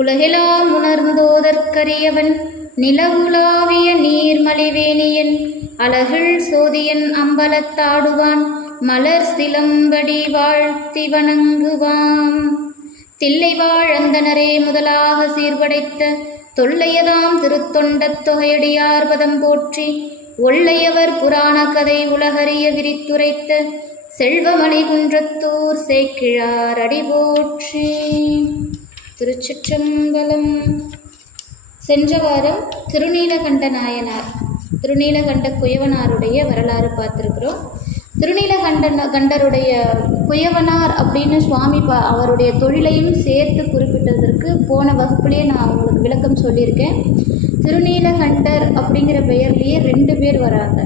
உலகெலாம் உணர்ந்தோதற்கரியவன் நிலவுலாவிய நீர்மலிவேணியன் அலகில் சோதியன் அம்பலத்தாடுவான் மலர் சிலம்படி வாழ்த்தி வணங்குவாம். தில்லை வாழந்தனரே முதலாக சீர்படைத்த தொல்லையதாம் திருத்தொண்டத் தொகையடியார் பதம் போற்றி ஒள்ளையவர் புராண கதை உலகறிய விரித்துரைத்த செல்வமணி குன்றத்தூர் சேக்கிழார் அடி போற்றி. திருச்சிற்றம்பலம். சென்ற வாரம் திருநீலகண்ட நாயனார், திருநீலகண்ட குயவனாருடைய வரலாறு பார்த்துருக்குறோம். திருநீலகண்டருடைய குயவனார் அப்படின்னு சுவாமி அவருடைய தொழிலையும் சேர்த்து குறிப்பிட்டதற்கு போன வகுப்புலேயே நான் உங்களுக்கு விளக்கம் சொல்லியிருக்கேன். திருநீலகண்டர் அப்படிங்கிற பெயர்லேயே 2 பேர் வராங்க.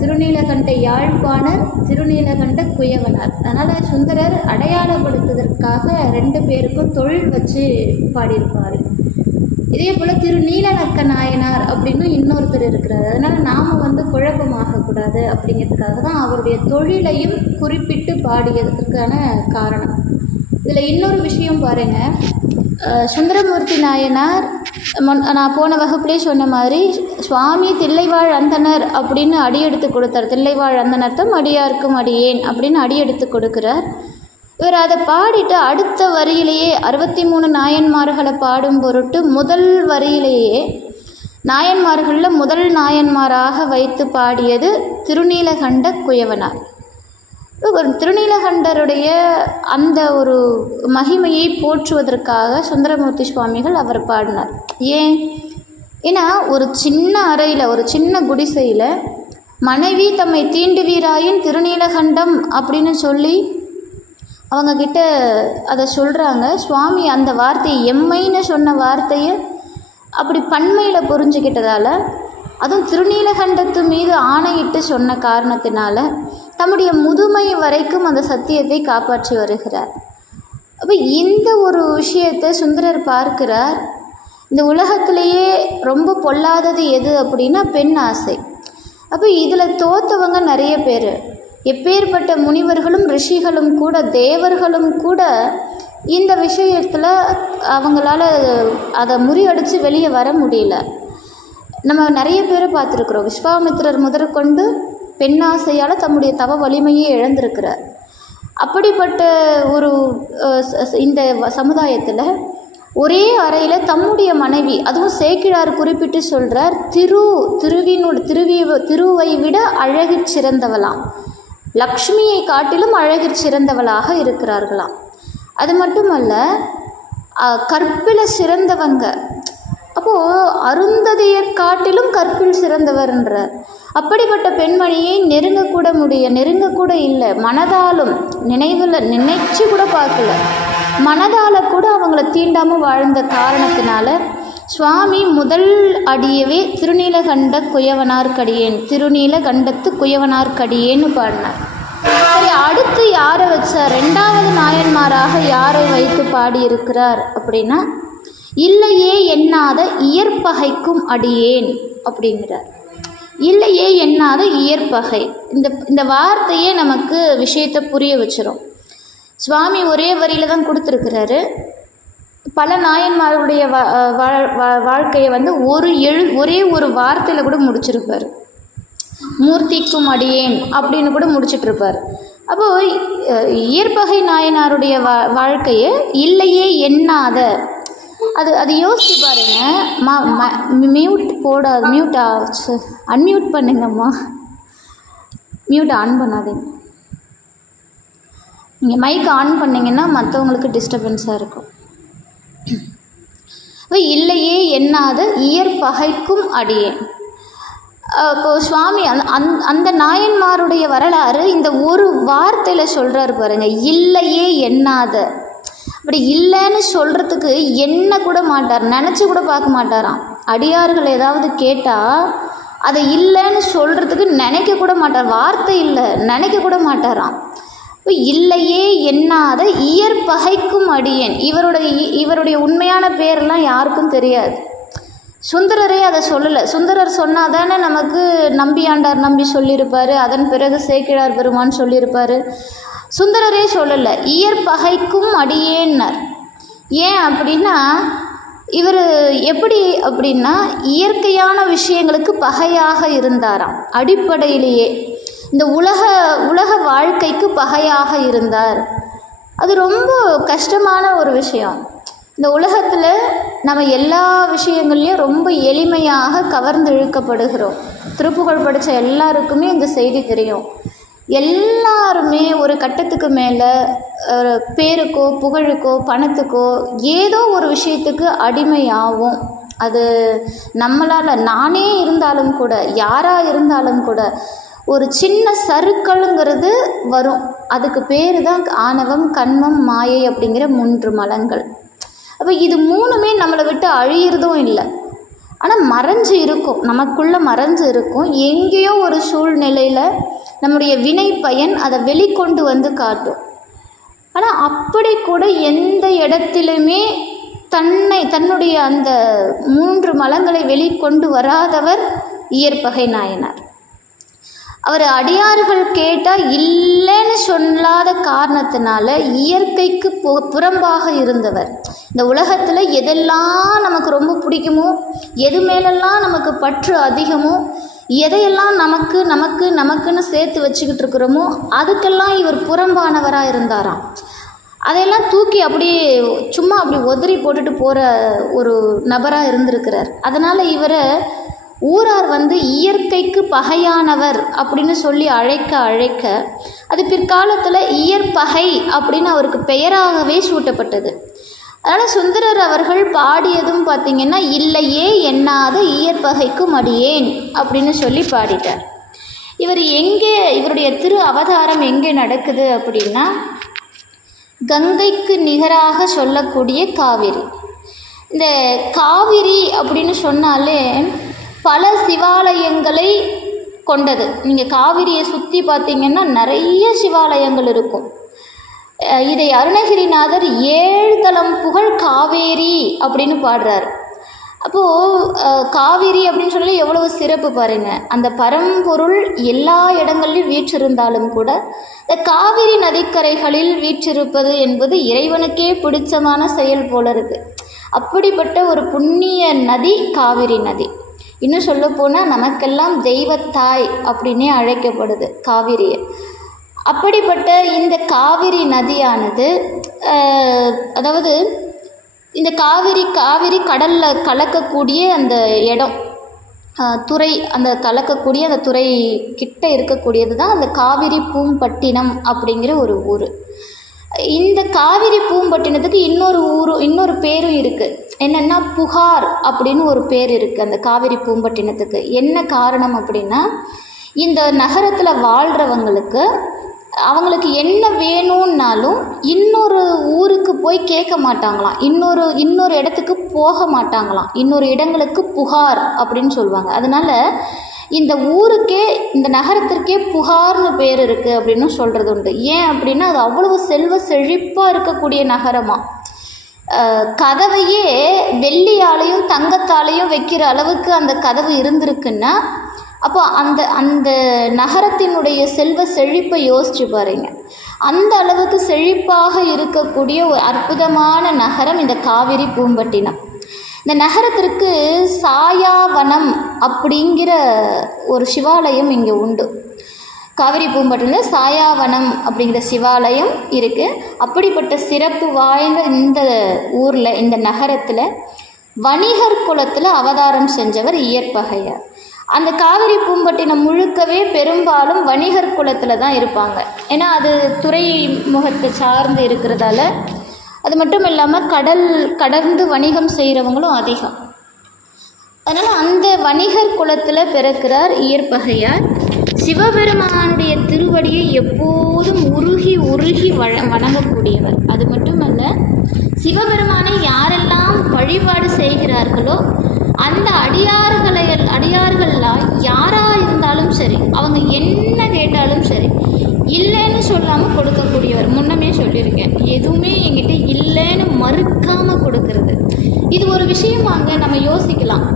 திருநீலகண்ட யாழ்ப்பாணர், திருநீலகண்ட குயவனார். அதனால் சுந்தரர் அடையாளப்படுத்துவதற்காக 2 பேருக்கும் தொழில் வச்சு பாடியிருப்பார். இதே போல் திருநீலநக்க நாயனார் அப்படின்னு இன்னொருத்தர் இருக்கிறார். அதனால் நாம் குழப்பமாகக்கூடாது அப்படிங்கிறதுக்காக தான் அவருடைய தொழிலையும் குறிப்பிட்டு பாடியதற்கான காரணம். இதில் இன்னொரு விஷயம் பாருங்கள். சுந்தரமூர்த்தி நாயனார் நான் போன வகுப்புலேயே சொன்ன மாதிரி சுவாமி தில்லைவாழ் அந்தனர் அப்படின்னு அடியெடுத்து கொடுத்தார். தில்லைவாழ் அந்தனர்த்தம் அடியார்க்கும் அடியேன் அப்படின்னு அடியெடுத்து கொடுக்குறார். இவர் அதை பாடிட்டு அடுத்த வரியிலேயே 63 நாயன்மார்களை பாடும் பொருட்டு முதல் வரியிலேயே நாயன்மார்களில் முதல் நாயன்மாராக வைத்து பாடியது திருநீலகண்ட குயவனார். திருநீலகண்டருடைய அந்த ஒரு மகிமையை போற்றுவதற்காக சுந்தரமூர்த்தி சுவாமிகள் அவர் பாடினார். ஏன்னா ஒரு சின்ன அறையில், ஒரு சின்ன குடிசையில் மனைவி தம்மை தீண்டுவீராயின் திருநீலகண்டம் அப்படின்னு சொல்லி அவங்கக்கிட்ட அதை சொல்கிறாங்க. சுவாமி அந்த வார்த்தையை, எம்மைன்னு சொன்ன வார்த்தையை அப்படி பன்மையில் புரிஞ்சுக்கிட்டதால், அதுவும் திருநீலகண்டத்து மீது ஆணையிட்டு சொன்ன காரணத்தினால தம்முடைய முதுமை வரைக்கும் அந்த சத்தியத்தை காப்பாற்றி வருகிறார். அப்போ இந்த ஒரு விஷயத்தை சுந்தரர் பார்க்கிறார். இந்த உலகத்திலேயே ரொம்ப பொல்லாதது எது அப்படின்னா பெண் ஆசை. அப்போ இதில் தோற்றவங்க நிறைய பேர். எப்பேற்பட்ட முனிவர்களும் ரிஷிகளும் கூட, தேவர்களும் கூட இந்த விஷயத்தில் அவங்களால அதை முறியடித்து வெளியே வர முடியல. நம்ம நிறைய பேரை பார்த்துருக்குறோம். விஸ்வாமித்திரர் முதற்கொண்டு பெண்ணாசையால் தம்முடைய தவ வலிமையை இழந்திருக்கிறார். அப்படிப்பட்ட ஒரு இந்த சமுதாயத்தில் ஒரே அறையில் தம்முடைய மனைவி, அதுவும் சேக்கிழார் குறிப்பிட்டு சொல்கிறார், திருவை விட அழகிற் சிறந்தவளாம், லக்ஷ்மியை காட்டிலும் அழகிற் சிறந்தவளாக இருக்கிறார்களாம். அது மட்டுமல்ல, கற்பில் சிறந்தவங்க. அப்போது அருந்ததியை காட்டிலும் கற்பில் சிறந்தவர்ன்றார். அப்படிப்பட்ட பெண்மணியை நெருங்கக்கூட இல்லை. மனதாலும் நினைச்சு கூட பார்க்கல, மனதால் கூட அவங்கள தீண்டாமல் வாழ்ந்த காரணத்தினால சுவாமி முதல் அடியவே திருநீலகண்ட குயவனார்க்கடியேன், திருநீலகண்டத்து குயவனார்க்கடியேன்னு பாடினார். சரி, அடுத்து யாரை வச்சார்? 2வது நாயன்மாராக யாரை வைத்து பாடியிருக்கிறார் அப்படின்னா, இல்லையே எண்ணாத இயற்பகைக்கும் அடியேன் அப்படிங்கிறார். இல்லையே எண்ணாத இயற்பகை, இந்த வார்த்தையே நமக்கு விஷயத்தை புரிய வச்சிரும். சுவாமி ஒரே வரியில் தான் கொடுத்துருக்கிறாரு. பல நாயன்மார்களுடைய வாழ்க்கையை ஒரே ஒரு வார்த்தையில் கூட முடிச்சிருப்பார். மூர்த்திக்கும் அடியேன் அப்படின்னு கூட முடிச்சிட்ருப்பார். அப்போது இயற்பகை நாயனாருடைய வாழ்க்கையை இல்லையே எண்ணாத, அது யோசிச்சு பாருங்க. மியூட் போடாது, அன்மியூட் பண்ணுங்கம்மா, மியூட் ஆன் பண்ணாதீங்க. நீங்கள் மைக் ஆன் பண்ணிங்கன்னா மற்றவங்களுக்கு டிஸ்டர்பன்ஸாக இருக்கும். இல்லையே எண்ணாத இயற்பகைக்கும் அடியேன். இப்போது சுவாமி அந்த நாயன்மாருடைய வரலாறு இந்த ஒரு வார்த்தையில் சொல்கிறாரு பாருங்க, இல்லையே எண்ணாத. அப்படி இல்லைன்னு சொல்கிறதுக்கு என்ன கூட மாட்டார், நினச்சி கூட பார்க்க மாட்டாராம். அடியார்கள் ஏதாவது கேட்டால் அதை இல்லைன்னு சொல்கிறதுக்கு நினைக்க கூட மாட்டார். வார்த்தை இல்லை, நினைக்க கூட மாட்டாராம். இல்லையே எண்ணாத இயற்பகைக்கும் அடியேன். இவருடைய உண்மையான பேரெல்லாம் யாருக்கும் தெரியாது. சுந்தரரே அதை சொல்லலை. சுந்தரர் சொன்னால் தானே நமக்கு நம்பியாண்டார் நம்பி சொல்லியிருப்பார், அதன் பிறகு சேக்கிழார் பெருமான் சொல்லியிருப்பார். சுந்தரரே சொல்லலை, இயற்பகைக்கும் அடியேன்னார். ஏன் அப்படின்னா இவர் எப்படி அப்படின்னா இயற்கையான விஷயங்களுக்கு பகையாக இருந்தாராம். அடிப்படையிலேயே இந்த உலக வாழ்க்கைக்கு பகையாக இருந்தார். அது ரொம்ப கஷ்டமான ஒரு விஷயம். இந்த உலகத்தில் நம்ம எல்லா விஷயங்கள்லையும் ரொம்ப எளிமையாக கவர்ந்து இழுக்கப்படுகிறோம். திருப்புகழ் படித்த எல்லாருக்குமே இந்த செய்தி தெரியும். எல்லாருமே ஒரு கட்டத்துக்கு மேலே பேருக்கோ புகழுக்கோ பணத்துக்கோ ஏதோ ஒரு விஷயத்துக்கு அடிமையாகும். அது நம்மளால், நானே இருந்தாலும் கூட, யாராக இருந்தாலும் கூட, ஒரு சின்ன சறுக்கலுங்கிறது வரும். அதுக்கு பேர் தான் ஆணவம், கண்மம், மாயை அப்படிங்கிற 3 மலங்கள். அப்போ இது 3மே நம்மளை விட்டு அழியிறதும் இல்லை, ஆனால் மறைஞ்சு இருக்கும், நமக்குள்ளே மறைஞ்சு இருக்கும். எங்கேயோ ஒரு சூழ்நிலையில் நம்முடைய வினை பயன் அதை வெளிக்கொண்டு வந்து காட்டும். ஆனால் அப்படி கூட எந்த இடத்திலுமே தன்னுடைய அந்த 3 மலங்களை வெளிக்கொண்டு வராதவர் இயற்பகை நாயனார். அவர் அடியார்கள் கேட்டால் இல்லைன்னு சொல்லாத காரணத்தினால இயற்கைக்கு புறம்பாக இருந்தவர். இந்த உலகத்தில் எதெல்லாம் நமக்கு ரொம்ப பிடிக்குமோ, எது மேலெல்லாம் நமக்கு பற்று அதிகமோ, எதையெல்லாம் நமக்குன்னு சேர்த்து வச்சுக்கிட்டு இருக்கிறோமோ அதுக்கெல்லாம் இவர் புறம்பானவராக இருந்தாராம். அதையெல்லாம் தூக்கி அப்படியே சும்மா அப்படி உதறி போட்டுட்டு போகிற ஒரு நபராக இருந்திருக்கிறார். அதனால் இவரை ஊரார் இயற்கைக்கு பகையானவர் அப்படின்னு சொல்லி அழைக்க அது பிற்காலத்தில் இயற்பகை அப்படின்னு அவருக்கு பெயராகவே சூட்டப்பட்டது. அதனால் சுந்தரர் அவர்கள் பாடியதும் பார்த்திங்கன்னா, இல்லையே எண்ணாத இயற்பகைக்கும் அடியேன் அப்படின்னு சொல்லி பாடிட்டார். இவருடைய திரு அவதாரம் எங்கே நடக்குது அப்படின்னா, கங்கைக்கு நிகராக சொல்லக்கூடிய காவிரி. இந்த காவிரி அப்படின்னு சொன்னாலே பல சிவாலயங்களை கொண்டது. நீங்கள் காவிரியை சுற்றி பார்த்தீங்கன்னா நிறைய சிவாலயங்கள் இருக்கும். இதை அருணகிரிநாதர் 7 தலம் புகழ் காவேரி அப்படின்னு பாடுறார். அப்போது காவிரி அப்படின்னு சொல்லி எவ்வளவு சிறப்பு பாருங்கள். அந்த பரம்பொருள் எல்லா இடங்களிலும் வீற்றிருந்தாலும் கூட இந்த காவிரி நதிக்கரைகளில் வீற்றிருப்பது என்பது இறைவனுக்கே பிடிச்சமான செயல் போல இருக்குது. அப்படிப்பட்ட ஒரு புண்ணிய நதி காவிரி நதி. இன்னும் சொல்லப்போனால் நமக்கெல்லாம் தெய்வத்தாய் அப்படின்னே அழைக்கப்படுது காவிரியை. அப்படிப்பட்ட இந்த காவிரி நதியானது, அதாவது இந்த காவிரி கடலில் கலக்கக்கூடிய அந்த இடம், துறை, அந்த கலக்கக்கூடிய அந்த துறை கிட்ட இருக்கக்கூடியது தான் அந்த காவிரி பூம்பட்டினம் அப்படிங்கிற ஒரு ஊர். இந்த காவிரி பூம்பட்டினத்துக்கு இன்னொரு பேரும் இருக்குது. என்னென்னா புகார் அப்படின்னு ஒரு பேர் இருக்குது அந்த காவிரி பூம்பட்டினத்துக்கு. என்ன காரணம் அப்படின்னா, இந்த நகரத்தில் வாழ்கிறவங்களுக்கு அவங்களுக்கு என்ன வேணும்னாலும் இன்னொரு ஊருக்கு போய் கேட்க மாட்டாங்களாம், இன்னொரு இடத்துக்கு போக மாட்டாங்களாம், இன்னொரு இடங்களுக்கு புகார் அப்படின்னு சொல்லுவாங்க. அதனால் இந்த ஊருக்கே, இந்த நகரத்திற்கே புகார்னு பேர் இருக்குது அப்படின்னு சொல்கிறது உண்டு. ஏன் அப்படின்னா அது அவ்வளவு செல்வ செழிப்பாக இருக்கக்கூடிய நகரமாக. கதவையே வெள்ளியாலையும் தங்கத்தாலையும் வைக்கிற அளவுக்கு அந்த கதவு இருந்திருக்குன்னா, அப்போ அந்த நகரத்தினுடைய செல்வ செழிப்பை யோசிச்சு பாருங்க. அந்த அளவுக்கு செழிப்பாக இருக்கக்கூடிய ஒரு அற்புதமான நகரம் இந்த காவிரி பூம்பட்டினம். இந்த நகரத்திற்கு சாயாவனம் அப்படிங்கிற ஒரு சிவாலயம் இங்கே உண்டு. காவிரி பூம்பட்டினத்தில் சாயாவனம் அப்படிங்கிற சிவாலயம் இருக்குது. அப்படிப்பட்ட சிறப்பு வாய்ந்த இந்த ஊரில், இந்த நகரத்தில் வணிகர் குலத்தில் அவதாரம் செஞ்சவர் இயற்பகையார். அந்த காவிரி பூம்பட்டினம் முழுக்கவே பெரும்பாலும் வணிகர் குலத்தில் தான் இருப்பாங்க. ஏன்னா அது துறைமுகத்தை சார்ந்து இருக்கிறதால. அது மட்டும் இல்லாமல் கடந்து வணிகம் செய்கிறவங்களும் அதிகம். அதனால் அந்த வணிகர் குலத்தில் பிறக்கிறார் இயற்பகையார். சிவபெருமானுடைய திருவடியை எப்போதும் உருகி வணங்கக்கூடியவர். அது மட்டுமல்ல, சிவபெருமானை யாரெல்லாம் வழிபாடு செய்கிறார்களோ அந்த அடியார்கள்லாம் யாராக இருந்தாலும் சரி, அவங்க என்ன கேட்டாலும் சரி, இல்லைன்னு சொல்லாமல் கொடுக்கக்கூடியவர். முன்னமே சொல்லியிருக்கேன், எதுவுமே என்கிட்ட இல்லைன்னு மறுக்காமல் கொடுக்கறது. இது ஒரு விஷயமாங்க. நம்ம யோசிக்கலாம்,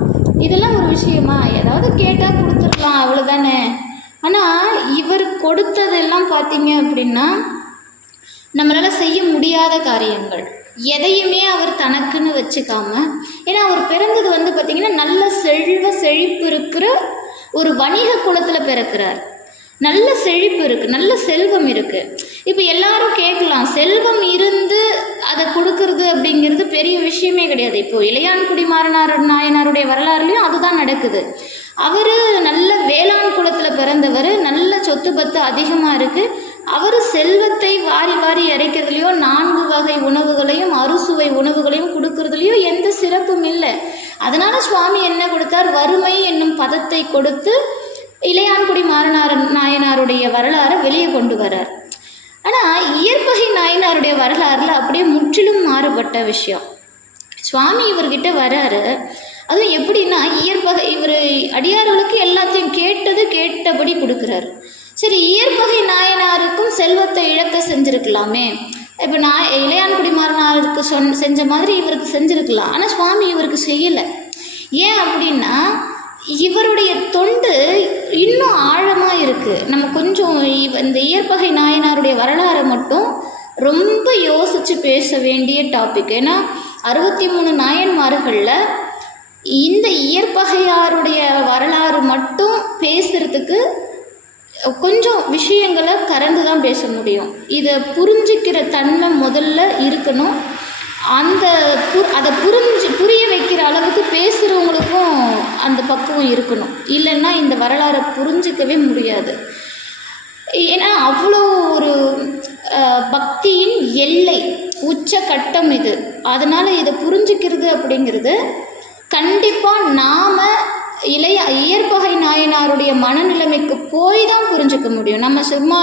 இதெல்லாம் ஒரு விஷயமா, ஏதாவது கேட்டால் கொடுத்துடலாம் அவ்வளோதானே. ஆனால் இவர் கொடுத்ததெல்லாம் பார்த்தீங்க அப்படின்னா நம்மளால் செய்ய முடியாத காரியங்கள். எதையுமே அவர் தனக்குன்னு வச்சுக்காம, ஏன்னா அவர் பிறந்தது வந்து பார்த்திங்கன்னா நல்ல செழிப்பு இருக்கிற ஒரு வணிக குலத்தில் பிறக்கிறார். நல்ல செழிப்பு இருக்குது, நல்ல செல்வம் இருக்குது. இப்போ எல்லாரும் கேட்கலாம், செல்வம் இருந்து அதை கொடுக்கறது அப்படிங்கிறது பெரிய விஷயமே கிடையாது. இப்போது இளையான்குடி நாயனாருடைய வரலாறுலையும் அதுதான் நடக்குது. அவர் நல்ல வேளாண் குலத்தில் பிறந்தவர், நல்ல சொத்து பத்து அதிகமாக இருக்குது. அவர் செல்வத்தை வாரி வாரி இறைக்கிறதுலையோ 4 வகை உணவுகளையும் அறுசுவை உணவுகளையும் கொடுக்கறதுலையோ எந்த சிறப்பும் இல்லை. அதனால் சுவாமி என்ன கொடுத்தார், வறுமை என்னும் பதத்தை கொடுத்து இளையான்குடி நாயனாருடைய வரலாறை வெளியே கொண்டு வரார். ஆனால் இயற்பகை நாயனாருடைய வரலாறுல அப்படியே முற்றிலும் மாறுபட்ட விஷயம். சுவாமி இவர்கிட்ட வராரு, அதுவும் எப்படின்னா இவர் அடியார்களுக்கு எல்லாத்தையும் கேட்டபடி கொடுக்குறாரு. சரி, இயற்பகை நாயனாருக்கும் செல்வத்தை இழக்க செஞ்சுருக்கலாமே. இப்போ இளையான்குடி மாறனாருக்கு செஞ்ச மாதிரி இவருக்கு செஞ்சுருக்கலாம். ஆனால் சுவாமி இவருக்கு செய்யலை. ஏன் அப்படின்னா இவருடைய தொண்டு இன்னும் ஆழமாக இருக்குது. நம்ம கொஞ்சம் இந்த இயற்பகை நாயனாருடைய வரலாறை மட்டும் ரொம்ப யோசித்து பேச வேண்டிய டாபிக். ஏன்னா 63 நாயன்மார்களில் இந்த இயற்பகையாருடைய வரலாறு மட்டும் பேசுகிறதுக்கு கொஞ்சம் விஷயங்களை கறந்து தான் பேச முடியும். இதை புரிஞ்சிக்கிற தன்மை முதல்ல இருக்கணும். அதை புரிய வைக்கிற அளவுக்கு பேசுகிறவங்களுக்கும் அந்த பக்குவம் இருக்கணும். இல்லைன்னா இந்த வரலாறை புரிஞ்சிக்கவே முடியாது. ஏன்னா அவ்வளோ ஒரு பக்தியின் எல்லை உச்சக்கட்டம் இது. அதனால் இதை புரிஞ்சிக்கிறது அப்படிங்கிறது கண்டிப்பாக நாம் இயற்பகை நாயனாருடைய மனநிலைமைக்கு போய் தான் புரிஞ்சுக்க முடியும். நம்ம சும்மா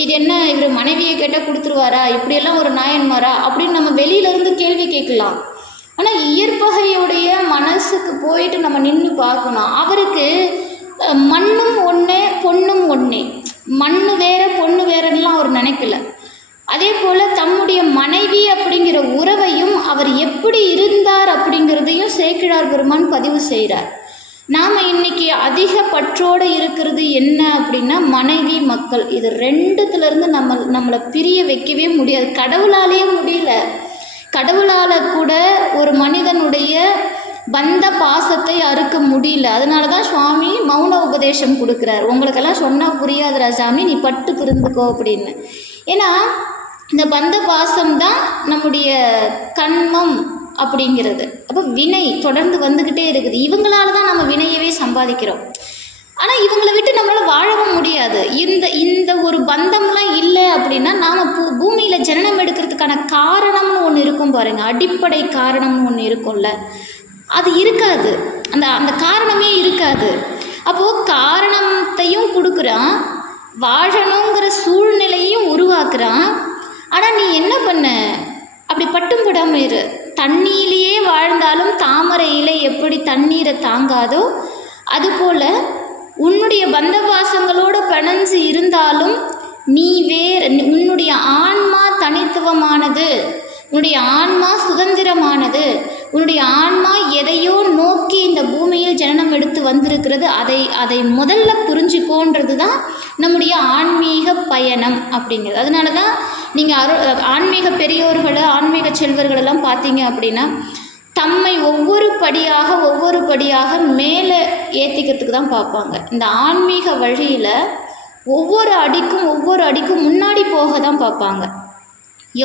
இது என்ன இவர் மனைவியை கேட்டால் கொடுத்துருவாரா, இப்படியெல்லாம் ஒரு நாயன்மாரா அப்படின்னு நம்ம வெளியிலேருந்து கேள்வி கேட்கலாம். ஆனால் இயற்பகையுடைய மனசுக்கு போயிட்டு நம்ம நின்று பார்க்கணும். அவருக்கு மண்ணும் ஒன்று பொண்ணும் ஒன்று, மண்ணு வேற பொண்ணு வேறன்னெலாம் அவர் நினைக்கல. அதே போல் தம்முடைய மனைவி அப்படிங்கிற உறவையும் அவர் எப்படி இருந்தார் அப்படிங்கிறதையும் சேக்கிழார் பெருமான் பதிவு செய்கிறார். நாம் இன்றைக்கி அதிக பற்றோடு இருக்கிறது என்ன அப்படின்னா மனைவி மக்கள். இது ரெண்டுத்துலேருந்து நம்மளை பிரிய வைக்கவே முடியாது. கடவுளாலேயே முடியல. கடவுளால் கூட ஒரு மனிதனுடைய பந்த பாசத்தை அறுக்க முடியல. அதனால தான் சுவாமி மௌன உபதேசம் கொடுக்குறார். உங்களுக்கெல்லாம் சொன்னால் புரியாது ராசாமி, நீ பட்டு திருந்துக்கோ அப்படின்னு. ஏன்னா இந்த பந்த பாசம் தான் நம்முடைய கண்மம் அப்படிங்கிறது. அப்போ வினை தொடர்ந்து வந்துக்கிட்டே இருக்குது. இவங்களால தான் நம்ம வினையவே சம்பாதிக்கிறோம். ஆனால் இவங்களை விட்டு நம்மளால் வாழவும் முடியாது. இந்த ஒரு பந்தம்லாம் இல்லை அப்படின்னா நாம் பூமியில் ஜனனம் எடுக்கிறதுக்கான காரணம்னு ஒன்று இருக்கும் பாருங்கள், அடிப்படை காரணம்னு ஒன்று இருக்கும்ல, அது இருக்காது. அந்த காரணமே இருக்காது. அப்போது காரணத்தையும் கொடுக்குறான், வாழணுங்கிற சூழ்நிலையும் உருவாக்குறான். ஆனால் நீ என்ன பண்ண, அப்படி பட்டும் படாமல் இரு. தண்ணியிலேயே வாழ்ந்தாலும் தாமரை இலை எப்படி தண்ணீரை தாங்காதோ அதுபோல் உன்னுடைய பந்தபாசங்களோடு பிணைஞ்சு இருந்தாலும் நீ உன்னுடைய ஆன்மா தனித்துவமானது, உன்னுடைய ஆன்மா சுதந்திரமானது, உன்னுடைய ஆன்மா எதையோ நோக்கி இந்த பூமியில் ஜனனம் எடுத்து வந்திருக்கிறது. அதை முதல்ல புரிஞ்சுக்கோன்றது தான் நம்முடைய ஆன்மீக பயணம் அப்படிங்கிறது. அதனால தான் நீங்கள் ஆன்மீக பெரியோர்களை ஆன்மீக செல்வர்களெல்லாம் பார்த்தீங்க அப்படின்னா தம்மை ஒவ்வொரு படியாக மேலே ஏற்றிக்கிறதுக்கு தான் பார்ப்பாங்க. இந்த ஆன்மீக வழியில் ஒவ்வொரு அடிக்கும் முன்னாடி போக தான் பார்ப்பாங்க.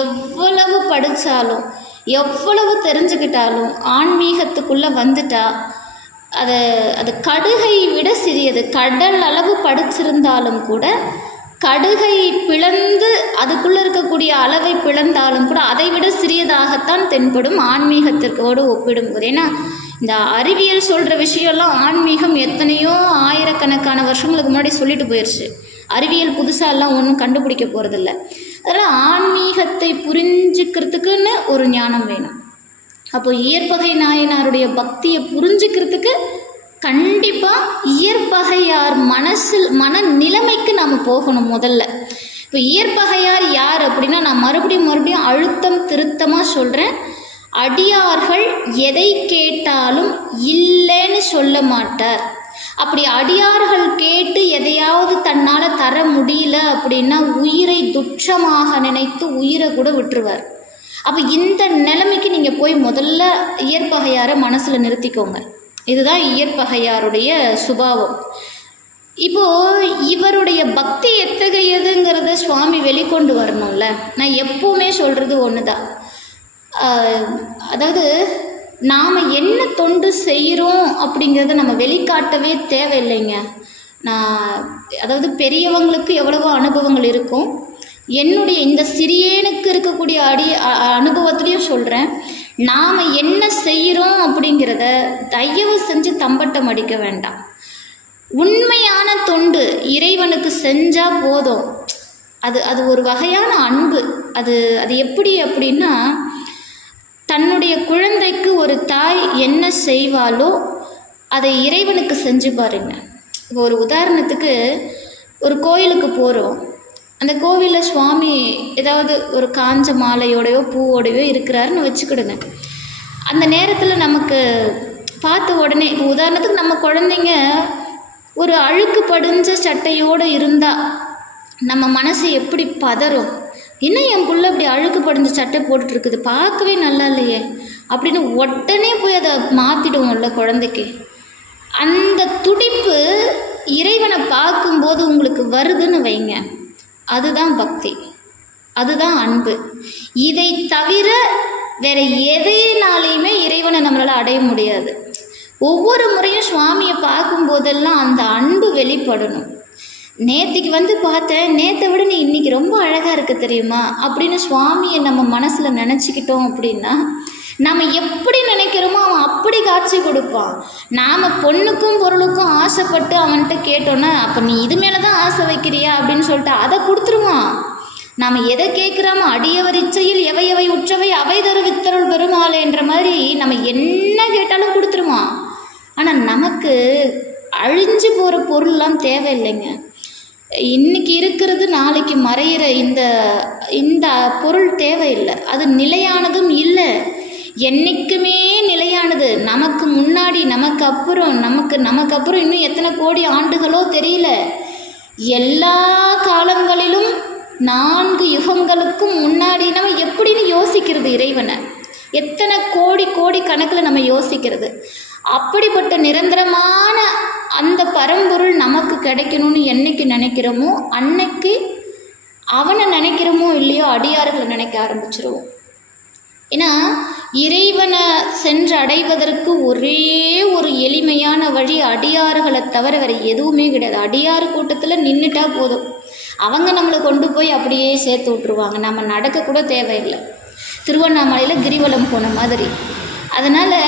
எவ்வளவு படித்தாலும் எவ்வளவு தெரிஞ்சுக்கிட்டாலும் ஆன்மீகத்துக்குள்ளே வந்துட்டா அது கடுகை விட சிறியது. கடல் அளவு படிச்சிருந்தாலும் கூட கடுகை பிளந்து அதுக்குள்ளே இருக்கக்கூடிய அளவை பிளந்தாலும் கூட அதை விட சிறியதாகத்தான் தென்படும் ஆன்மீகத்திற்கோடு ஒப்பிடும்போது. ஏன்னா இந்த அறிவியல் சொல்கிற விஷயம்லாம் ஆன்மீகம் எத்தனையோ ஆயிரக்கணக்கான வருஷங்களுக்கு முன்னாடி சொல்லிட்டு போயிடுச்சு. அறிவியல் புதுசாலாம் ஒன்றும் கண்டுபிடிக்க போகிறதில்ல. அதனால் ஆன்மீகத்தை புரிஞ்சுக்கிறதுக்குன்னு ஒரு ஞானம் வேணும். அப்போது இயற்பகை நாயனாருடைய பக்தியை புரிஞ்சுக்கிறதுக்கு கண்டிப்பாக இயற்பகையார் மனநிலைமைக்கு நாம் போகணும் முதல்ல. இப்போ இயற்பகையார் யார் அப்படின்னா, நான் மறுபடியும் அழுத்தம் திருத்தமாக சொல்கிறேன், அடியார்கள் எதை கேட்டாலும் இல்லைன்னு சொல்ல மாட்டார். அப்படி அடியார்கள் கேட்டு எதையாவது தன்னால் தர முடியல அப்படின்னா உயிரை துச்சமாக நினைத்து உயிரை கூட விட்டுருவார். அப்போ இந்த நிலைமைக்கு நீங்கள் போய் முதல்ல இயற்பகையாரை மனசில் நிறுத்திக்கோங்க. இதுதான் இயற்பகையாருடைய சுபாவம். இப்போது இவருடைய பக்தி எத்தகையதுங்கிறத சுவாமி வெளிக்கொண்டு வரணும்ல. நான் எப்பவுமே சொல்கிறது ஒன்று தான், அதாவது நாம் என்ன தொண்டு செய்கிறோம் அப்படிங்கிறத நம்ம வெளிக்காட்டவே தேவையில்லைங்க. அதாவது பெரியவங்களுக்கு எவ்வளவோ அனுபவங்கள் இருக்கும், என்னுடைய இந்த சிறியனுக்கு இருக்கக்கூடிய அனுபவத்துலேயும் சொல்கிறேன், நாம் என்ன செய்கிறோம் அப்படிங்கிறத தயவு செஞ்சு தம்பட்டம் அடிக்க வேண்டாம். உண்மையான தொண்டு இறைவனுக்கு செஞ்சால் போதும். அது ஒரு வகையான அன்பு. அது எப்படி அப்படின்னா, தன்னுடைய குழந்தைக்கு ஒரு தாய் என்ன செய்வாளோ அதை இறைவனுக்கு செஞ்சு பாருங்க. இப்போ ஒரு உதாரணத்துக்கு ஒரு கோயிலுக்கு போகிறோம், அந்த கோவிலில் சுவாமி ஏதாவது ஒரு காஞ்ச மாலையோடையோ பூவோடையோ இருக்கிறாருன்னு வச்சுக்கிடுங்க. அந்த நேரத்தில் நமக்கு பார்த்த உடனே, இப்போ உதாரணத்துக்கு நம்ம குழந்தைங்க ஒரு அழுக்கு படிஞ்ச சட்டையோடு இருந்தால் நம்ம மனசு எப்படி பதறும், இன்னும் என் புள்ள அப்படி அழுக்கு படிஞ்ச சட்டை போட்டுட்ருக்குது, பார்க்கவே நல்லா இல்லையே அப்படின்னு உடனே போய் அதை மாற்றிடுவோம்ல குழந்தைக்கு. அந்த துடிப்பு இறைவனை பார்க்கும்போது உங்களுக்கு வருதுன்னு வைங்க, அதுதான் பக்தி, அதுதான் அன்பு. இதை தவிர வேறு எதையினாலையுமே இறைவனை நம்மளால் அடைய முடியாது. ஒவ்வொரு முறையும் சுவாமியை பார்க்கும்போதெல்லாம் அந்த அன்பு வெளிப்படணும். நேற்றுக்கு வந்து பார்த்தேன், நேற்றை விட நீ இன்றைக்கி ரொம்ப அழகாக இருக்க தெரியுமா அப்படின்னு சுவாமியை நம்ம மனசில் நினச்சிக்கிட்டோம் அப்படின்னா, நாம் எப்படி நினைக்கிறோமோ அவன் அப்படி காட்சி கொடுப்பான். நாம் பொண்ணுக்கும் பொருளுக்கும் ஆசைப்பட்டு அவன்கிட்ட கேட்டோன்னா, அப்போ நீ இது மேலே தான் ஆசை வைக்கிறியா அப்படின்னு சொல்லிட்டு அதை கொடுத்துருவான். நாம் எதை கேட்குறோமோ, அடியவர் இச்சையில் எவை உற்றவை அவை தரு வித்தருள் பெருமாளேன்ற மாதிரி நம்ம என்ன கேட்டாலும் கொடுத்துருவான். ஆனால் நமக்கு அழிஞ்சு போகிற பொருள்லாம் தேவையில்லைங்க. இன்றைக்கி இருக்கிறது நாளைக்கு மறையிற இந்த பொருள் தேவையில்லை, அது நிலையானதும் இல்லை, என்றைக்குமே நிலையானது. நமக்கு முன்னாடி நமக்கு அப்புறம் இன்னும் எத்தனை கோடி ஆண்டுகளோ தெரியல. எல்லா காலங்களிலும் 4 யுகங்களுக்கும் முன்னாடி நம்ம எப்படின்னு யோசிக்கிறது இறைவனை, எத்தனை கோடி கணக்கில் நம்ம யோசிக்கிறது. அப்படிப்பட்ட நிரந்தரமான அந்த பரம்பொருள் நமக்கு கிடைக்கணும்னு என்னைக்கு நினைக்கிறோமோ அன்னைக்கு அவனை நினைக்கிறோமோ இல்லையோ அடியார்களை நினைக்க ஆரம்பிச்சிருவோம். ஏன்னா இறைவனை சென்று அடைவதற்கு ஒரே ஒரு எளிமையான வழி அடியார்களை தவிர வேறு எதுவுமே கிடையாது. அடியார் கூட்டத்தில் நின்றுட்டா போதும், அவங்க நம்மளை கொண்டு போய் அப்படியே சேர்த்து விட்ருவாங்க, நம்ம நடக்கக்கூட தேவையில்லை. திருவண்ணாமலையில் கிரிவலம் போன மாதிரி. அதனால்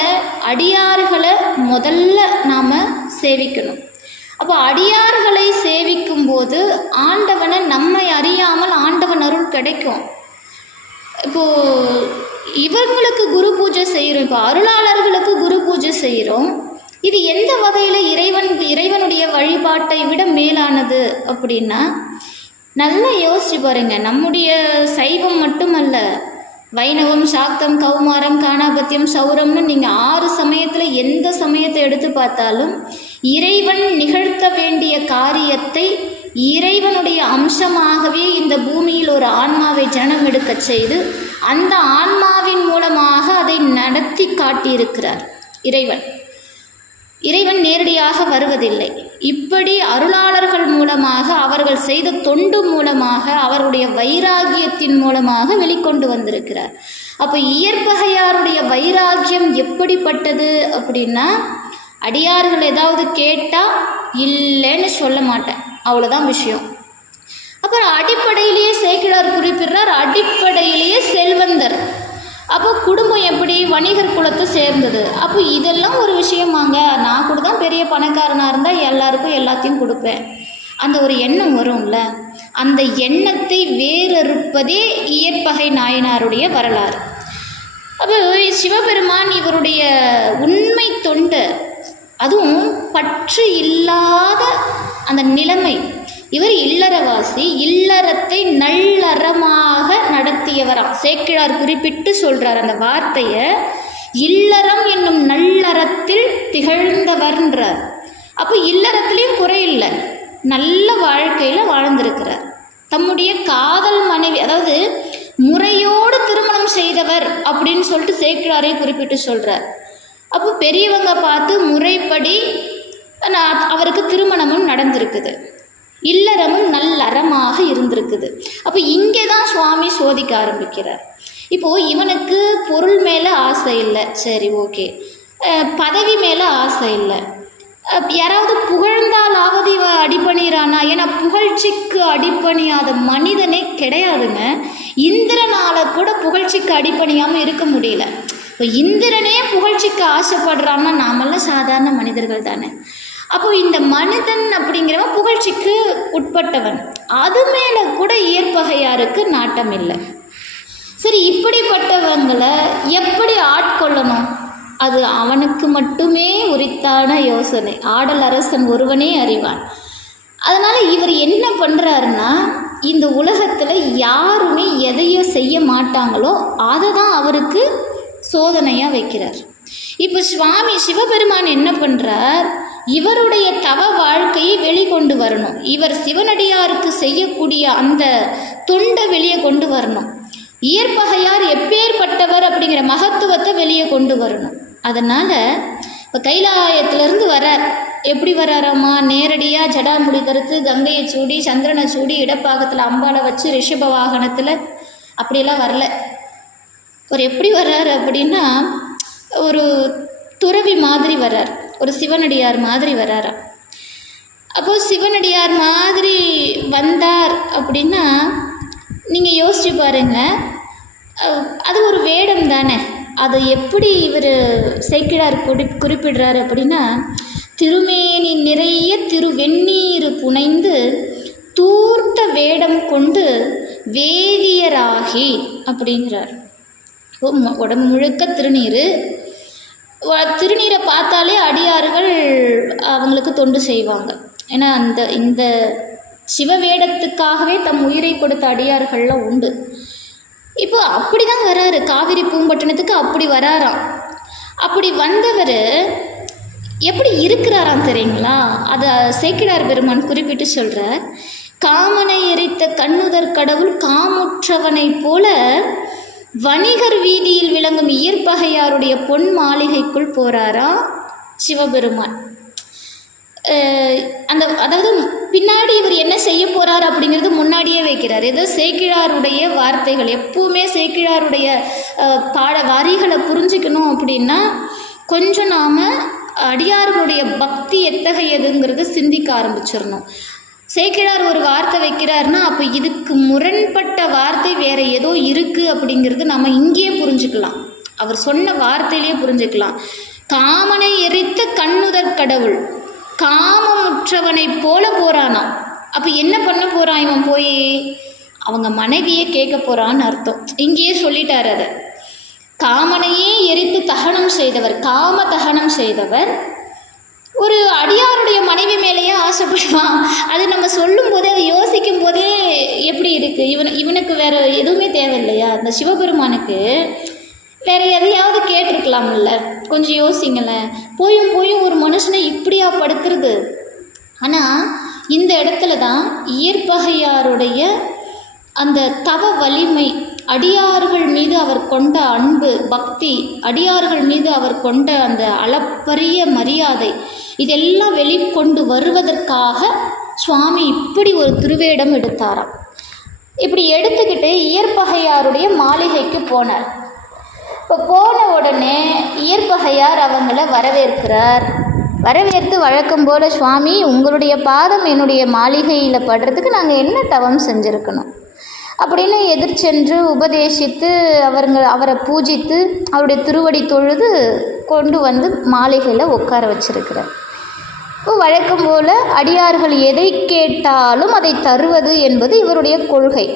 அடியார்களை முதல்ல நாம் சேவிக்கணும். அப்போ அடியார்களை சேவிக்கும்போது ஆண்டவனை நம்மை அறியாமல் ஆண்டவன் அருள் கிடைக்கும். இப்போது இவங்களுக்கு குரு பூஜை செய்கிறோம், இப்போ அருளாளர்களுக்கு குரு பூஜை செய்கிறோம். இது எந்த வகையில் இறைவனுடைய வழிபாட்டை விட மேலானது அப்படின்னா, நல்லா யோசிச்சு பாருங்கள். நம்முடைய சைவம் மட்டுமல்ல, வைணவம், சாக்தம், கௌமாரம், காணாபத்தியம், சௌரம்னு நீங்கள் 6 சமயத்தில் எந்த சமயத்தை எடுத்து பார்த்தாலும் இறைவன் நிகழ்த்த வேண்டிய காரியத்தை இறைவனுடைய அம்சமாகவே இந்த பூமியில் ஒரு ஆன்மாவை ஜனம் எடுக்க செய்து அந்த ஆன்மாவின் மூலமாக அதை நடத்தி காட்டியிருக்கிறார் இறைவன் நேரடியாக வருவதில்லை. இப்படி அருளாளர்கள் மூலமாக, அவர்கள் செய்த தொண்டு மூலமாக, அவருடைய வைராகியத்தின் மூலமாக வெளிக்கொண்டு வந்திருக்கிறார். அப்போ இயற்பகையாருடைய வைராகியம் எப்படிப்பட்டது அப்படின்னா, அடியார்கள் ஏதாவது கேட்டால் இல்லைன்னு சொல்ல மாட்டேன், அவ்வளோதான் விஷயம். அப்புறம் அடிப்படையிலேயே சேக்கிழார் குறிப்பிடுறார், அடிப்படையிலேயே செல்வந்தர். அப்போ குடும்பம் எப்படி வணிகர் குலத்தை சேர்ந்தது. அப்போ இதெல்லாம் ஒரு விஷயமாங்க, நான் கூட தான் பெரிய பணக்காரனாக இருந்தால் எல்லாருக்கும் எல்லாத்தையும் கொடுப்பேன், அந்த ஒரு எண்ணம் வரும்ல. அந்த எண்ணத்தை வேறறுப்பதே இயற்பகை நாயனாருடைய வரலாறு. அப்போ சிவபெருமான் இவருடைய உண்மை தொண்டு, அதுவும் பற்று இல்லாத அந்த நிலைமை. இவர் இல்லறவாசி, இல்லறத்தை நல்லறமாக நடத்தியவராம். சேக்கிழார் குறிப்பிட்டு சொல்கிறார் அந்த வார்த்தையை, இல்லறம் என்னும் நல்லறத்தில் திகழ்ந்தவர்ன்றார். அப்போ இல்லறத்துலேயும் குறையில்லை, நல்ல வாழ்க்கையில் வாழ்ந்திருக்கிறார். தம்முடைய காதல் மனைவி, அதாவது முறையோடு திருமணம் செய்தவர் அப்படின்னு சொல்லிட்டு சேக்கிழாரை குறிப்பிட்டு சொல்கிறார். அப்போ பெரியவங்க பார்த்து முறைப்படி அவருக்கு திருமணமும் நடந்திருக்குது, இல்லறமும் நல்லறமாக இருந்திருக்குது. அப்போ இங்கே தான் சுவாமி சோதிக்க ஆரம்பிக்கிறார். இப்போது இவனுக்கு பொருள் மேலே ஆசை இல்லை, சரி ஓகே, பதவி மேலே ஆசை இல்லை, யாராவது புகழ்ந்தாலாவது இவ அடிபணிறானா? ஏன்னா புகழ்ச்சிக்கு அடிபணியாத மனிதனே கிடையாதுங்க. இந்திரனால கூட புகழ்ச்சிக்கு அடிபணியாமல் இருக்க முடியல. இப்போ இந்திரனே புகழ்ச்சிக்கு ஆசைப்படுறான்னா நாமெல்லாம் சாதாரண மனிதர்கள் தானே. அப்போ இந்த மனிதன் அப்படிங்கிறவன் புகழ்ச்சிக்கு உட்பட்டவன், அது மேலே கூட இயற்பகையாருக்கு நாட்டம் இல்லை. சரி, இப்படிப்பட்டவங்களை எப்படி ஆட்கொள்ளணும்? அது அவனுக்கு மட்டுமே உரித்தான யோசனை. ஆடல் அரசன் ஒருவனே அறிவான். அதனால் இவர் என்ன பண்ணுறாருன்னா, இந்த உலகத்தில் யாருமே எதையோ செய்ய மாட்டாங்களோ அதை தான் அவருக்கு சோதனையாக வைக்கிறார். இப்போ சுவாமி சிவபெருமான் என்ன பண்ணுறார், இவருடைய தவ வாழ்க்கையை வெளிக்கொண்டு வரணும். இவர் சிவனடியாருக்கு செய்யக்கூடிய அந்த தொண்டை வெளியே கொண்டு வரணும். இயற்பகையார் எப்பேற்பட்டவர் அப்படிங்கிற மகத்துவத்தை வெளியே கொண்டு வரணும். அதனால் இப்போ கைலாயத்திலேருந்து வரார். எப்படி வராராமா? நேரடியாக ஜடாமுடி கருத்து, கங்கையை சூடி, சந்திரனை சூடி, இடப்பாகத்தில் அம்பாலை வச்சு, ரிஷப வாகனத்தில் அப்படியெல்லாம் வரல. ஒரு எப்படி வர்றார் அப்படின்னா, ஒரு துறவி மாதிரி வர்றார், ஒரு சிவனடியார் மாதிரி வர்றாரா. அப்போது சிவனடியார் மாதிரி வந்தார் அப்படின்னா நீங்கள் யோசிச்சு பாருங்கள், அது ஒரு வேடம் தானே. அதை எப்படி இவர் சேக்கிழார் குறிப்பிடுறார் அப்படின்னா, திருமேனி நிறைய திருவெண்ணீர் புனைந்து தூர்த்த வேடம் கொண்டு வேதியராகி அப்படிங்கிறார். உடம்பு முழுக்க திருநீரை பார்த்தாலே அடியார்கள் அவங்களுக்கு தொண்டு செய்வாங்க. ஏன்னா இந்த சிவவேடத்துக்காகவே தம் உயிரை கொடுத்த அடியார்கள்லாம் உண்டு. இப்போ அப்படி தான் வராரு, காவிரி பூம்பட்டினத்துக்கு அப்படி வராராம். அப்படி வந்தவர் எப்படி இருக்கிறாராம் தெரியுங்களா? அதை சேக்கிழார் பெருமான் குறிப்பிட்டு சொல்கிறார். காமனை எரித்த கண்ணுதற் கடவுள் காமுற்றவனை போல வணிகர் வீதியில் விளங்கும் இயற்பகையாருடைய பொன் மாளிகைக்குள் போகிறாரா சிவபெருமான். அதாவது பின்னாடி இவர் என்ன செய்ய போகிறார் அப்படிங்கிறது முன்னாடியே வைக்கிறார். ஏதோ சேக்கிழாருடைய வார்த்தைகள், எப்பவுமே சேக்கிழாருடைய வரிகளை புரிஞ்சுக்கணும் அப்படின்னா கொஞ்சம் நாம் அடியார்களுடைய பக்தி எத்தகையதுங்கிறத சிந்திக்க ஆரம்பிச்சிடணும். சேக்கிழார் ஒரு வார்த்தை வைக்கிறாருன்னா அப்போ இதுக்கு முரண்பட்ட வார்த்தை வேற ஏதோ இருக்குது அப்படிங்கிறது நம்ம இங்கேயே புரிஞ்சுக்கலாம், அவர் சொன்ன வார்த்தையிலேயே புரிஞ்சுக்கலாம். காமனை எரித்த கண்ணுதற் கடவுள் காமமுற்றவனை போல போகிறானா. அப்போ என்ன பண்ண போகிறான் இவன்? போய் அவங்க மனைவியே கேட்க போகிறான்னு அர்த்தம். இங்கேயே சொல்லிட்டார். அதை காமனையே எரித்து தகனம் செய்தவர், காம தகனம் செய்தவர் ஒரு அடியாருடைய மனைவி மேலேயே ஆசைப்படுவான். அது நம்ம சொல்லும் போதே, அதை யோசிக்கும் போதே எப்படி இருக்குது? இவனுக்கு வேறு எதுவுமே தேவையில்லையா? அந்த சிவபெருமானுக்கு வேறு எதையாவது கேட்டிருக்கலாம்ல? கொஞ்சம் யோசிங்களேன். போயும் ஒரு மனுஷனை இப்படியா படுத்துறது? ஆனால் இந்த இடத்துல தான் இயற்பகையாருடைய அந்த தவ வலிமை, அடியார்கள் மீது அவர் கொண்ட அன்பு, பக்தி, அடியார்கள் மீது அவர் கொண்ட அந்த அளப்பரிய மரியாதை, இதெல்லாம் வெளிக்கொண்டு வருவதற்காக சுவாமி இப்படி ஒரு திருவேடம் எடுத்தாராம். இப்படி எடுத்துக்கிட்டு இயற்பகையாருடைய மாளிகைக்கு போனார். இப்போ போன உடனே இயற்பகையார் அவங்கள வரவேற்று வழக்கம் போல், சுவாமி உங்களுடைய பாதம் என்னுடைய மாளிகையில் படுறதுக்கு நாங்கள் என்ன தவம் செஞ்சுருக்கணும் அப்படின்னு எதிர்ச்சென்று உபதேசித்து அவரை பூஜித்து அவருடைய திருவடி தொழுது கொண்டு வந்து மாளிகையில் உட்கார வச்சிருக்கிறார். இப்போ வழக்கம் போல் அடியார்கள் எதை கேட்டாலும் அதை தருவது என்பது இவருடைய கொள்கை.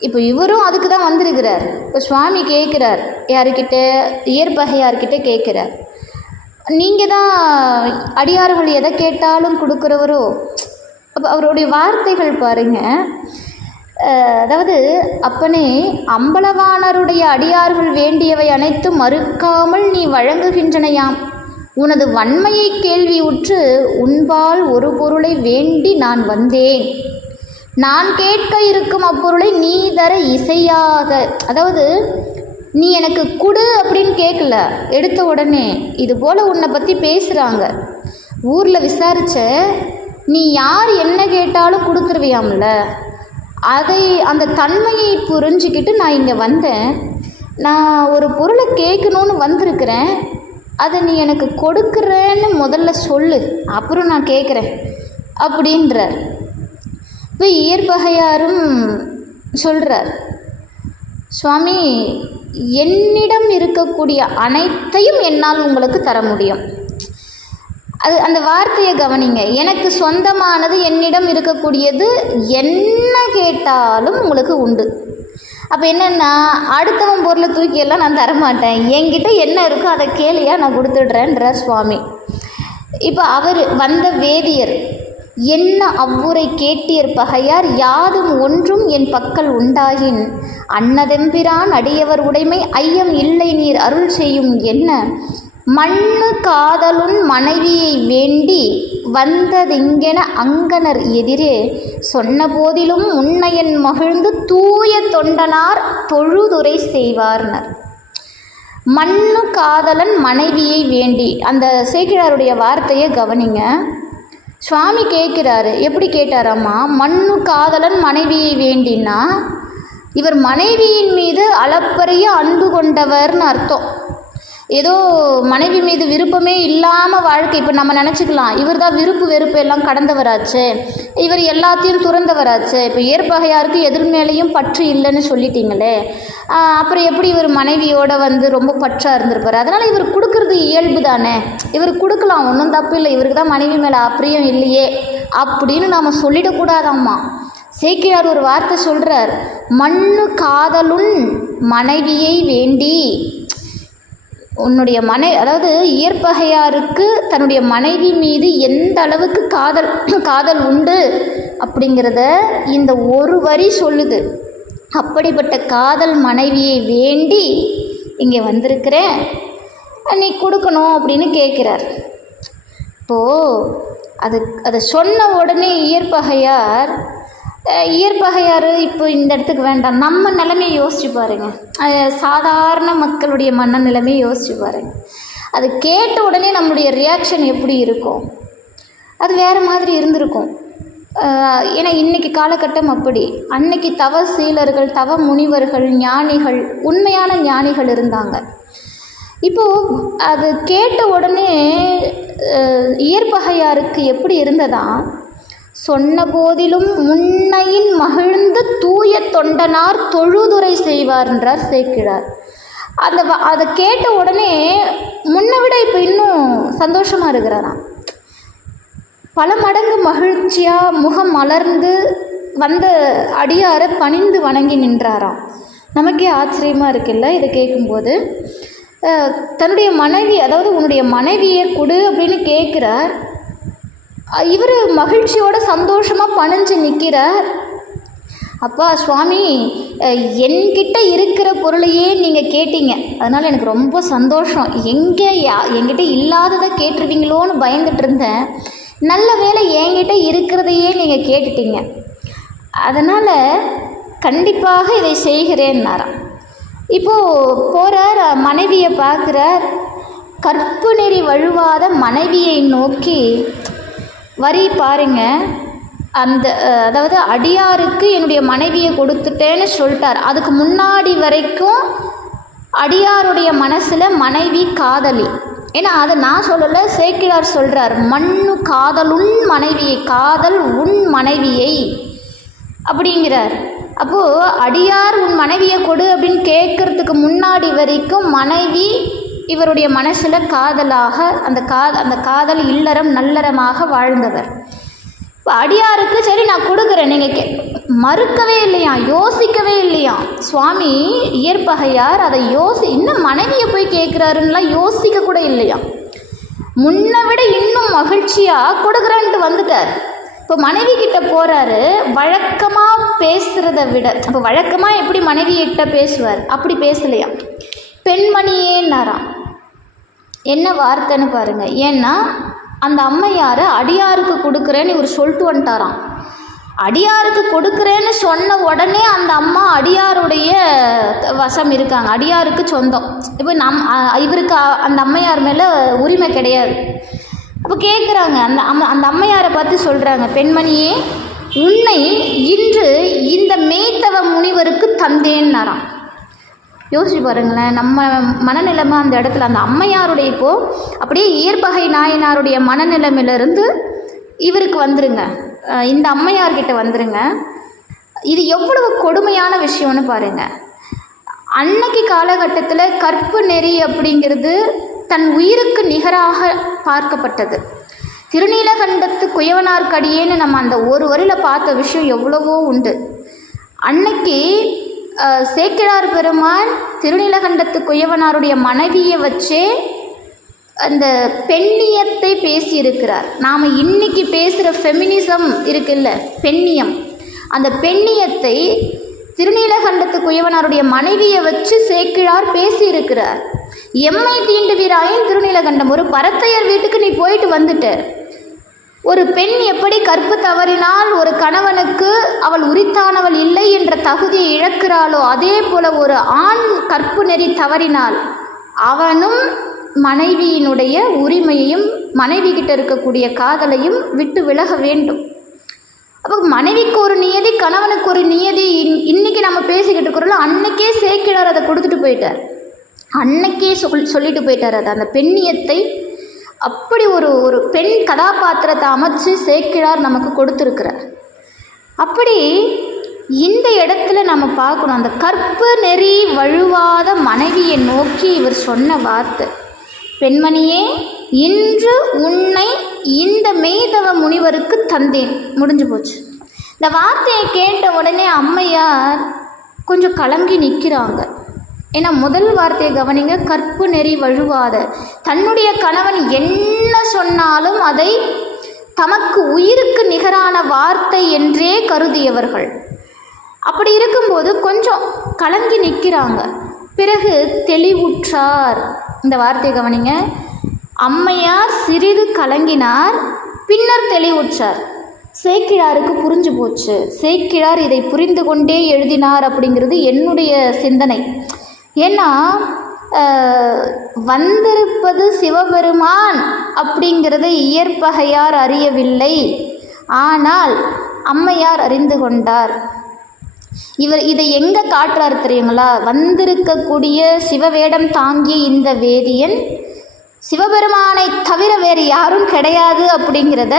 இப்போ இவரும் அதுக்கு தான் வந்திருக்கிறார். இப்போ சுவாமி கேட்குறார், யாருக்கிட்ட? இயற்பகையார்கிட்ட கேட்குறார், நீங்கள் தான் அடியார்கள் எதை கேட்டாலும் கொடுக்குறவரோ? அப்போ அவருடைய வார்த்தைகள் பாருங்கள். அதாவது, அப்பனே, அம்பலவாணருடைய அடியார்கள் வேண்டியவை அனைத்தும் மறுக்காமல் நீ வழங்குகின்றனையாம். உனது வன்மையை கேள்வி உற்று உன்பால் ஒரு பொருளை வேண்டி நான் வந்தேன். நான் கேட்க இருக்கும் அப்பொருளை நீ தர இசையாக. அதாவது நீ எனக்கு கொடு அப்படின்னு கேட்கல, எடுத்த உடனே இது போல் உன்னை பற்றி பேசுகிறாங்க, ஊரில் விசாரித்த, நீ யார் என்ன கேட்டாலும் கொடுத்துருவியாம்ல, அதை அந்த தன்மையை புரிஞ்சுக்கிட்டு நான் இங்கே வந்தேன். நான் ஒரு பொருளை கேட்கணுன்னு வந்திருக்கிறேன், அதை நீ எனக்கு கொடுக்குறேன்னு முதல்ல சொல்லு, அப்புறம் நான் கேட்குறேன் அப்படின்றார். இப்போ இயற்பகையாரும் சொல்கிறார், சுவாமி என்னிடம் இருக்கக்கூடிய அனைத்தையும் என்னால் உங்களுக்கு தர முடியும். அது அந்த வார்த்தையை கவனிங்க. எனக்கு சொந்தமானது, என்னிடம் இருக்கக்கூடியது, என்ன கேட்டாலும் உங்களுக்கு உண்டு. அப்போ என்னென்னா, அடுத்தவன் பொருளை தூக்கியெல்லாம் நான் தரமாட்டேன், என்கிட்ட என்ன இருக்கோ அதை கேளியா நான் கொடுத்துடுறேன்றார் சுவாமி. இப்போ அவர் வந்த வேதியர் என்ன அவ்வுரை கேட்டியர் பகையார் யாதும் ஒன்றும் என் பக்கல் உண்டாகின் அன்னதெம்பிரான் அடியவர் உடைமை ஐயம் இல்லை நீர் அருள் செய்யும் என்ன மண்ணு காதலுன் மனைவியை வேண்டி வந்ததெங்கென அங்கனர் எதிரே சொன்ன போதிலும் உன்னையன் மகிழ்ந்து தூய தொண்டனார் தொழுதுரை செய்வார்னர். மண்ணு காதலன் மனைவியை வேண்டி, அந்த சேக்கிழாருடைய வார்த்தையை கவனிங்க. சுவாமி கேட்குறாரு, எப்படி கேட்டாராம்மா, மண்ணு காதலன் மனைவியை வேண்டினா இவர் மனைவியின் மீது அளப்பரிய அன்பு கொண்டவர்னு அர்த்தம். ஏதோ மனைவி மீது விருப்பமே இல்லாமல் வாழ்க்கை, இப்போ நம்ம நினச்சிக்கலாம் இவர் தான் விருப்பு வெறுப்பு எல்லாம் கடந்தவராச்சு, இவர் எல்லாத்தையும் துறந்தவராச்சு, இப்போ ஏற்பகையாருக்கு எதிர் மேலேயும் பற்று இல்லைன்னு சொல்லிட்டீங்களே, அப்புறம் எப்படி இவர் மனைவியோட ரொம்ப பற்றாக இருந்திருப்பார். அதனால் இவர் கொடுக்கறது இயல்பு தானே, இவர் கொடுக்கலாம், ஒன்றும் தப்பு இல்லை, இவருக்கு தான் மனைவி மேலே அப்பிரியம் இல்லையே அப்படின்னு நாம் சொல்லிடக்கூடாதாம்மா. சேக்கிழார் ஒரு வார்த்தை சொல்கிறார், மண்ணு காதலுன் மனைவியை வேண்டி. உன்னுடைய அதாவது இயற்பகையாருக்கு தன்னுடைய மனைவி மீது எந்த அளவுக்கு காதல் உண்டு அப்படிங்கிறத இந்த ஒரு வரி சொல்லுது. அப்படிப்பட்ட காதல் மனைவியை வேண்டி இங்கே வந்திருக்கிறேன், நீ கொடுக்கணும் அப்படின்னு கேட்குறார். இப்போது அதை சொன்ன உடனே இயற்பகையார் இப்போ இந்த இடத்துக்கு வேண்டாம், நம்ம நிலைமையை யோசிச்சு பாருங்கள், சாதாரண மக்களுடைய மனநிலைமையை யோசிச்சு பாருங்கள். அது கேட்ட உடனே நம்மளுடைய ரியாக்ஷன் எப்படி இருக்கும், அது வேறு மாதிரி இருந்திருக்கும். ஏன்னா இன்றைக்கி காலகட்டம் அப்படி. அன்னைக்கு தவ சீலர்கள், தவ முனிவர்கள், ஞானிகள், உண்மையான ஞானிகள் இருந்தாங்க. இப்போது அது கேட்ட உடனே இயற்பகையாருக்கு எப்படி இருந்ததா, சொன்ன போதிலும் முன்னையின் மகிழ்ந்து தூய தொண்டனார் தொழுதுரை செய்வார்ன்றார் சேக்கிழார். அதை கேட்ட உடனே முன்னை விட இப்போ இன்னும் சந்தோஷமாக இருக்கிறாராம். பல மடங்கு மகிழ்ச்சியாக முகம் மலர்ந்து வந்த அடியாரை பணிந்து வணங்கி நின்றாராம். நமக்கே ஆச்சரியமாக இருக்குல்ல இதை கேட்கும்போது. தன்னுடைய மனைவி, அதாவது உன்னுடைய மனைவியை கொடு அப்படின்னு கேட்குறார். இவர் மகிழ்ச்சியோட சந்தோஷமாக பணிஞ்சு நிற்கிறார். அப்பா சுவாமி, என்கிட்ட இருக்கிற பொருளையே நீங்கள் கேட்டீங்க, அதனால் எனக்கு ரொம்ப சந்தோஷம். என்கிட்ட இல்லாததை கேட்டுருவீங்களோன்னு பயந்துட்டு இருந்தேன், நல்ல வேளை என்கிட்ட இருக்கிறதையே நீங்கள் கேட்டுட்டீங்க, அதனால் கண்டிப்பாக இதை செய்கிறேன்னாராம். இப்போது போகிறார், மனைவியை பார்க்குறார். கற்பு நெறி வழுவாத மனைவியை நோக்கி வரி பாருங்க, அதாவது அடியாருக்கு என்னுடைய மனைவியை கொடுத்துட்டேன்னு சொல்லிட்டார். அதுக்கு முன்னாடி வரைக்கும் அடியாருடைய மனசில் மனைவி காதலி. ஏன்னா அதை நான் சொல்லலை, சேக்கிழார் சொல்கிறார், மண்ணு காதலுன் மனைவியை, காதல் உன் மனைவியை அப்படிங்கிறார். அப்போது அடியார் உன் மனைவியை கொடு அப்படின்னு கேட்குறதுக்கு முன்னாடி வரைக்கும் மனைவி இவருடைய மனசில் காதலாக, அந்த காதல் இல்லறம் நல்லறமாக வாழ்ந்தவர். இப்போ அடியாருக்கு சரி நான் கொடுக்குறேன், நீங்கள் மறுக்கவே இல்லையா, யோசிக்கவே இல்லையா சுவாமி இயற்பகையார். அதை இன்னும் மனைவியை போய் கேட்குறாருன்னெலாம் யோசிக்க கூட இல்லையா, முன்னை விட இன்னும் மகிழ்ச்சியாக கொடுக்குறேன்ட்டு வந்துட்டார். இப்போ மனைவி கிட்ட போகிறாரு, வழக்கமாக பேசுகிறத விட, இப்போ வழக்கமாக எப்படி மனைவியிட்ட பேசுவார் அப்படி பேசலையா, பெண்மணியேன்னாராம். என்ன வார்த்தைன்னு பாருங்கள். ஏன்னா அந்த அம்மையாரை அடியாருக்கு கொடுக்குறேன்னு இவர் சொல்லிட்டு வந்துட்டாராம். அடியாருக்கு கொடுக்குறேன்னு சொன்ன உடனே அந்த அம்மா அடியாருடைய வசம் இருக்காங்க, அடியாருக்கு சொந்தம். இப்போ இவருக்கு அந்த அம்மையார் மேலே உரிமை கிடையாது. அப்போ கேட்குறாங்க, அந்த அம்மையாரை பார்த்து சொல்கிறாங்க, பெண்மணியே, உன்னை இன்று இந்த மேய்த்தவ முனிவருக்கு தந்தேன்னாராம். யோசிச்சு பாருங்களேன், நம்ம மனநிலைமை அந்த இடத்துல. அந்த அம்மையாருடைய இப்போது அப்படியே இயற்பகை நாயனாருடைய மனநிலைமையிலிருந்து இவருக்கு வந்துருங்க, இந்த அம்மையார்கிட்ட வந்துருங்க. இது எவ்வளவு கொடுமையான விஷயம்னு பாருங்கள். அன்னைக்கு காலகட்டத்தில் கற்பு நெறி அப்படிங்கிறது தன் உயிருக்கு நிகராக பார்க்கப்பட்டது. திருநீலகண்டத்து குயவனார்க்கடியேன்னு நம்ம அந்த ஒரு வரியில் பார்த்த விஷயம் எவ்வளவோ உண்டு. அன்னைக்கு சேக்கிழார் பெருமான் திருநீலகண்டத்து குயவனாருடைய மனைவியை வச்சே அந்த பெண்ணியத்தை பேசியிருக்கிறார். நாம் இன்னைக்கு பேசுகிற ஃபெமினிசம் இருக்குல்ல, பெண்ணியம், அந்த பெண்ணியத்தை திருநீலகண்டத்து குயவனாருடைய மனைவியை வச்சு சேக்கிழார் பேசியிருக்கிறார். எம்மை தீண்டுவீராயின் திருநீலகண்டம், ஒரு பரத்தையர் வீட்டுக்கு நீ போயிட்டு வந்துட்ட. ஒரு பெண் எப்படி கற்பு தவறினால் ஒரு கணவனுக்கு அவள் உரித்தானவள் இல்லை என்ற தகுதியை இழக்கிறாளோ, அதே போல ஒரு ஆண் கற்பு நெறி தவறினால் அவனும் மனைவியினுடைய உரிமையையும் மனைவி கிட்ட இருக்கக்கூடிய காதலையும் விட்டு விலக வேண்டும். அப்போ மனைவிக்கு ஒரு நியதி, கணவனுக்கு ஒரு நியதி. இன்னைக்கு நம்ம பேசிக்கிட்டு இருக்கிறோம், அன்னைக்கே சேக்கிழார் அதை கொடுத்துட்டு போயிட்டார். அன்னைக்கே சொல்லிட்டு போயிட்டார். அது அந்த பெண்ணியத்தை அப்படி ஒரு பெண் கதாபாத்திரத்தை அமைச்சு சேக்கிழார் நமக்கு கொடுத்துருக்கிறார். அப்படி இந்த இடத்துல நம்ம பார்க்கணும், அந்த கற்பு நெறி வழுவாத மனைவியை நோக்கி இவர் சொன்ன வார்த்தை, பெண்மணியே, இன்று உன்னை இந்த மேய்தவ முனிவருக்கு தந்தேன். முடிஞ்சு போச்சு. இந்த வார்த்தையை கேட்ட உடனே அம்மையார் கொஞ்சம் கலங்கி நிற்கிறாங்க. ஏன்னா முதல் வார்த்தையை கவனிங்க, கற்பு நெறி வழுவாத. தன்னுடைய கணவன் என்ன சொன்னாலும் அதை தமக்கு உயிருக்கு நிகரான வார்த்தை என்றே கருதியவர்கள். அப்படி இருக்கும்போது கொஞ்சம் கலங்கி நிற்கிறாங்க. பிறகு தெளிவுற்றார். இந்த வார்த்தையை கவனிங்க, அம்மையார் சிறிது கலங்கினார், பின்னர் தெளிவுற்றார். சேக்கிழாருக்கு புரிஞ்சு போச்சு. சேக்கிழார் இதை புரிந்து கொண்டே எழுதினார் அப்படிங்கிறது என்னுடைய சிந்தனை. ஏன்னா வந்திருப்பது சிவபெருமான் அப்படிங்கிறத இயற்பகையார் அறியவில்லை, ஆனால் அம்மையார் அறிந்து கொண்டார். இவர் இதை எங்கே காட்டுறார் தெரியுங்களா? வந்திருக்கக்கூடிய சிவவேடம் தாங்கிய இந்த வேதியன் சிவபெருமானை தவிர வேறு யாரும் கிடையாது அப்படிங்கிறத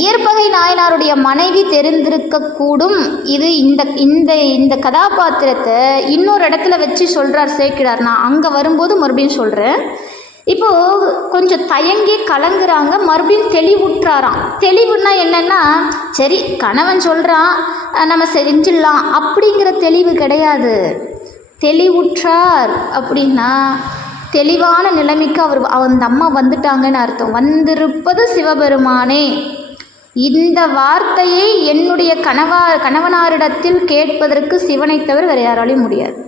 இயற்பகை நாயனாருடைய மனைவி தெரிந்திருக்கக்கூடும். இது இந்த இந்த இந்த கதாபாத்திரத்தை இன்னொரு இடத்துல வச்சு சொல்கிறார் சேக்கிழார். நான் அங்கே வரும்போது மறுபடியும் சொல்கிறேன். இப்போது கொஞ்சம் தயங்கி கலங்குறாங்க, மறுபடியும் தெளிவுற்றாராம். தெளிவுன்னா என்னென்னா, சரி கணவன் சொல்கிறான் நம்ம செஞ்சிடலாம் அப்படிங்கிற தெளிவு கிடையாது. தெளிவுற்றார் அப்படின்னா தெளிவான நிலைமைக்கு அந்த அம்மா வந்துட்டாங்கன்னு அர்த்தம். வந்திருப்பது சிவபெருமானே, இந்த வார்த்தையை என்னுடைய கணவனாரிடத்தில் கேட்பதற்கு சிவனை தவிர வேறு யாராலையும் முடியாது.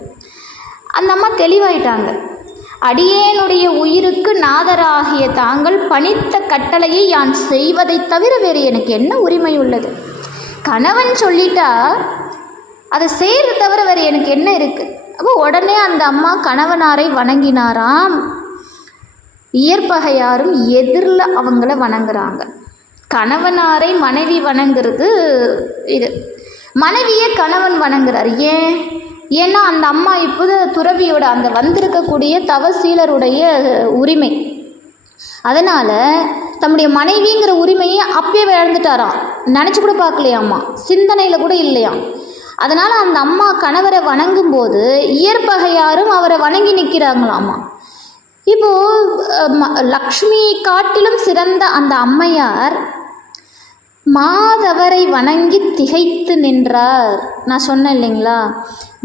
அந்த அம்மா தெளிவாயிட்டாங்க. அடியேனுடைய உயிருக்கு நாதராகிய தாங்கள் பணித்த கட்டளையை யான் செய்வதை தவிர வேறு எனக்கு என்ன உரிமை உள்ளது? கணவன் சொல்லிட்டா அதை செய்யறதை தவிர வேறு எனக்கு என்ன இருக்குது? அப்போ உடனே அந்த அம்மா கணவனாரை வணங்கினாராம். இயற்பகையாரும் எதிரில் அவங்கள வணங்குறாங்க. கணவனாரை மனைவி வணங்குறது இது, மனைவியை கணவன் வணங்குறார். ஏன்னா அந்த அம்மா இப்போது துறவியோட அந்த வந்திருக்கக்கூடிய தவசீலருடைய உரிமை, அதனால் தம்முடைய மனைவிங்கிற உரிமையை அப்பயே இழந்துட்டாராம். நினச்சி கூட பார்க்கலையாம்மா, சிந்தனையில் கூட இல்லையாம். அதனால் அந்த அம்மா கணவரை வணங்கும்போது இயற்பகையாரும் அவரை வணங்கி நிற்கிறாங்களாம்மா. இப்போது லக்ஷ்மி காட்டிலும் சிறந்த அந்த அம்மையார் மாதவரை வணங்கி திகைத்து நின்றார். நான் சொன்னேன் இல்லைங்களா,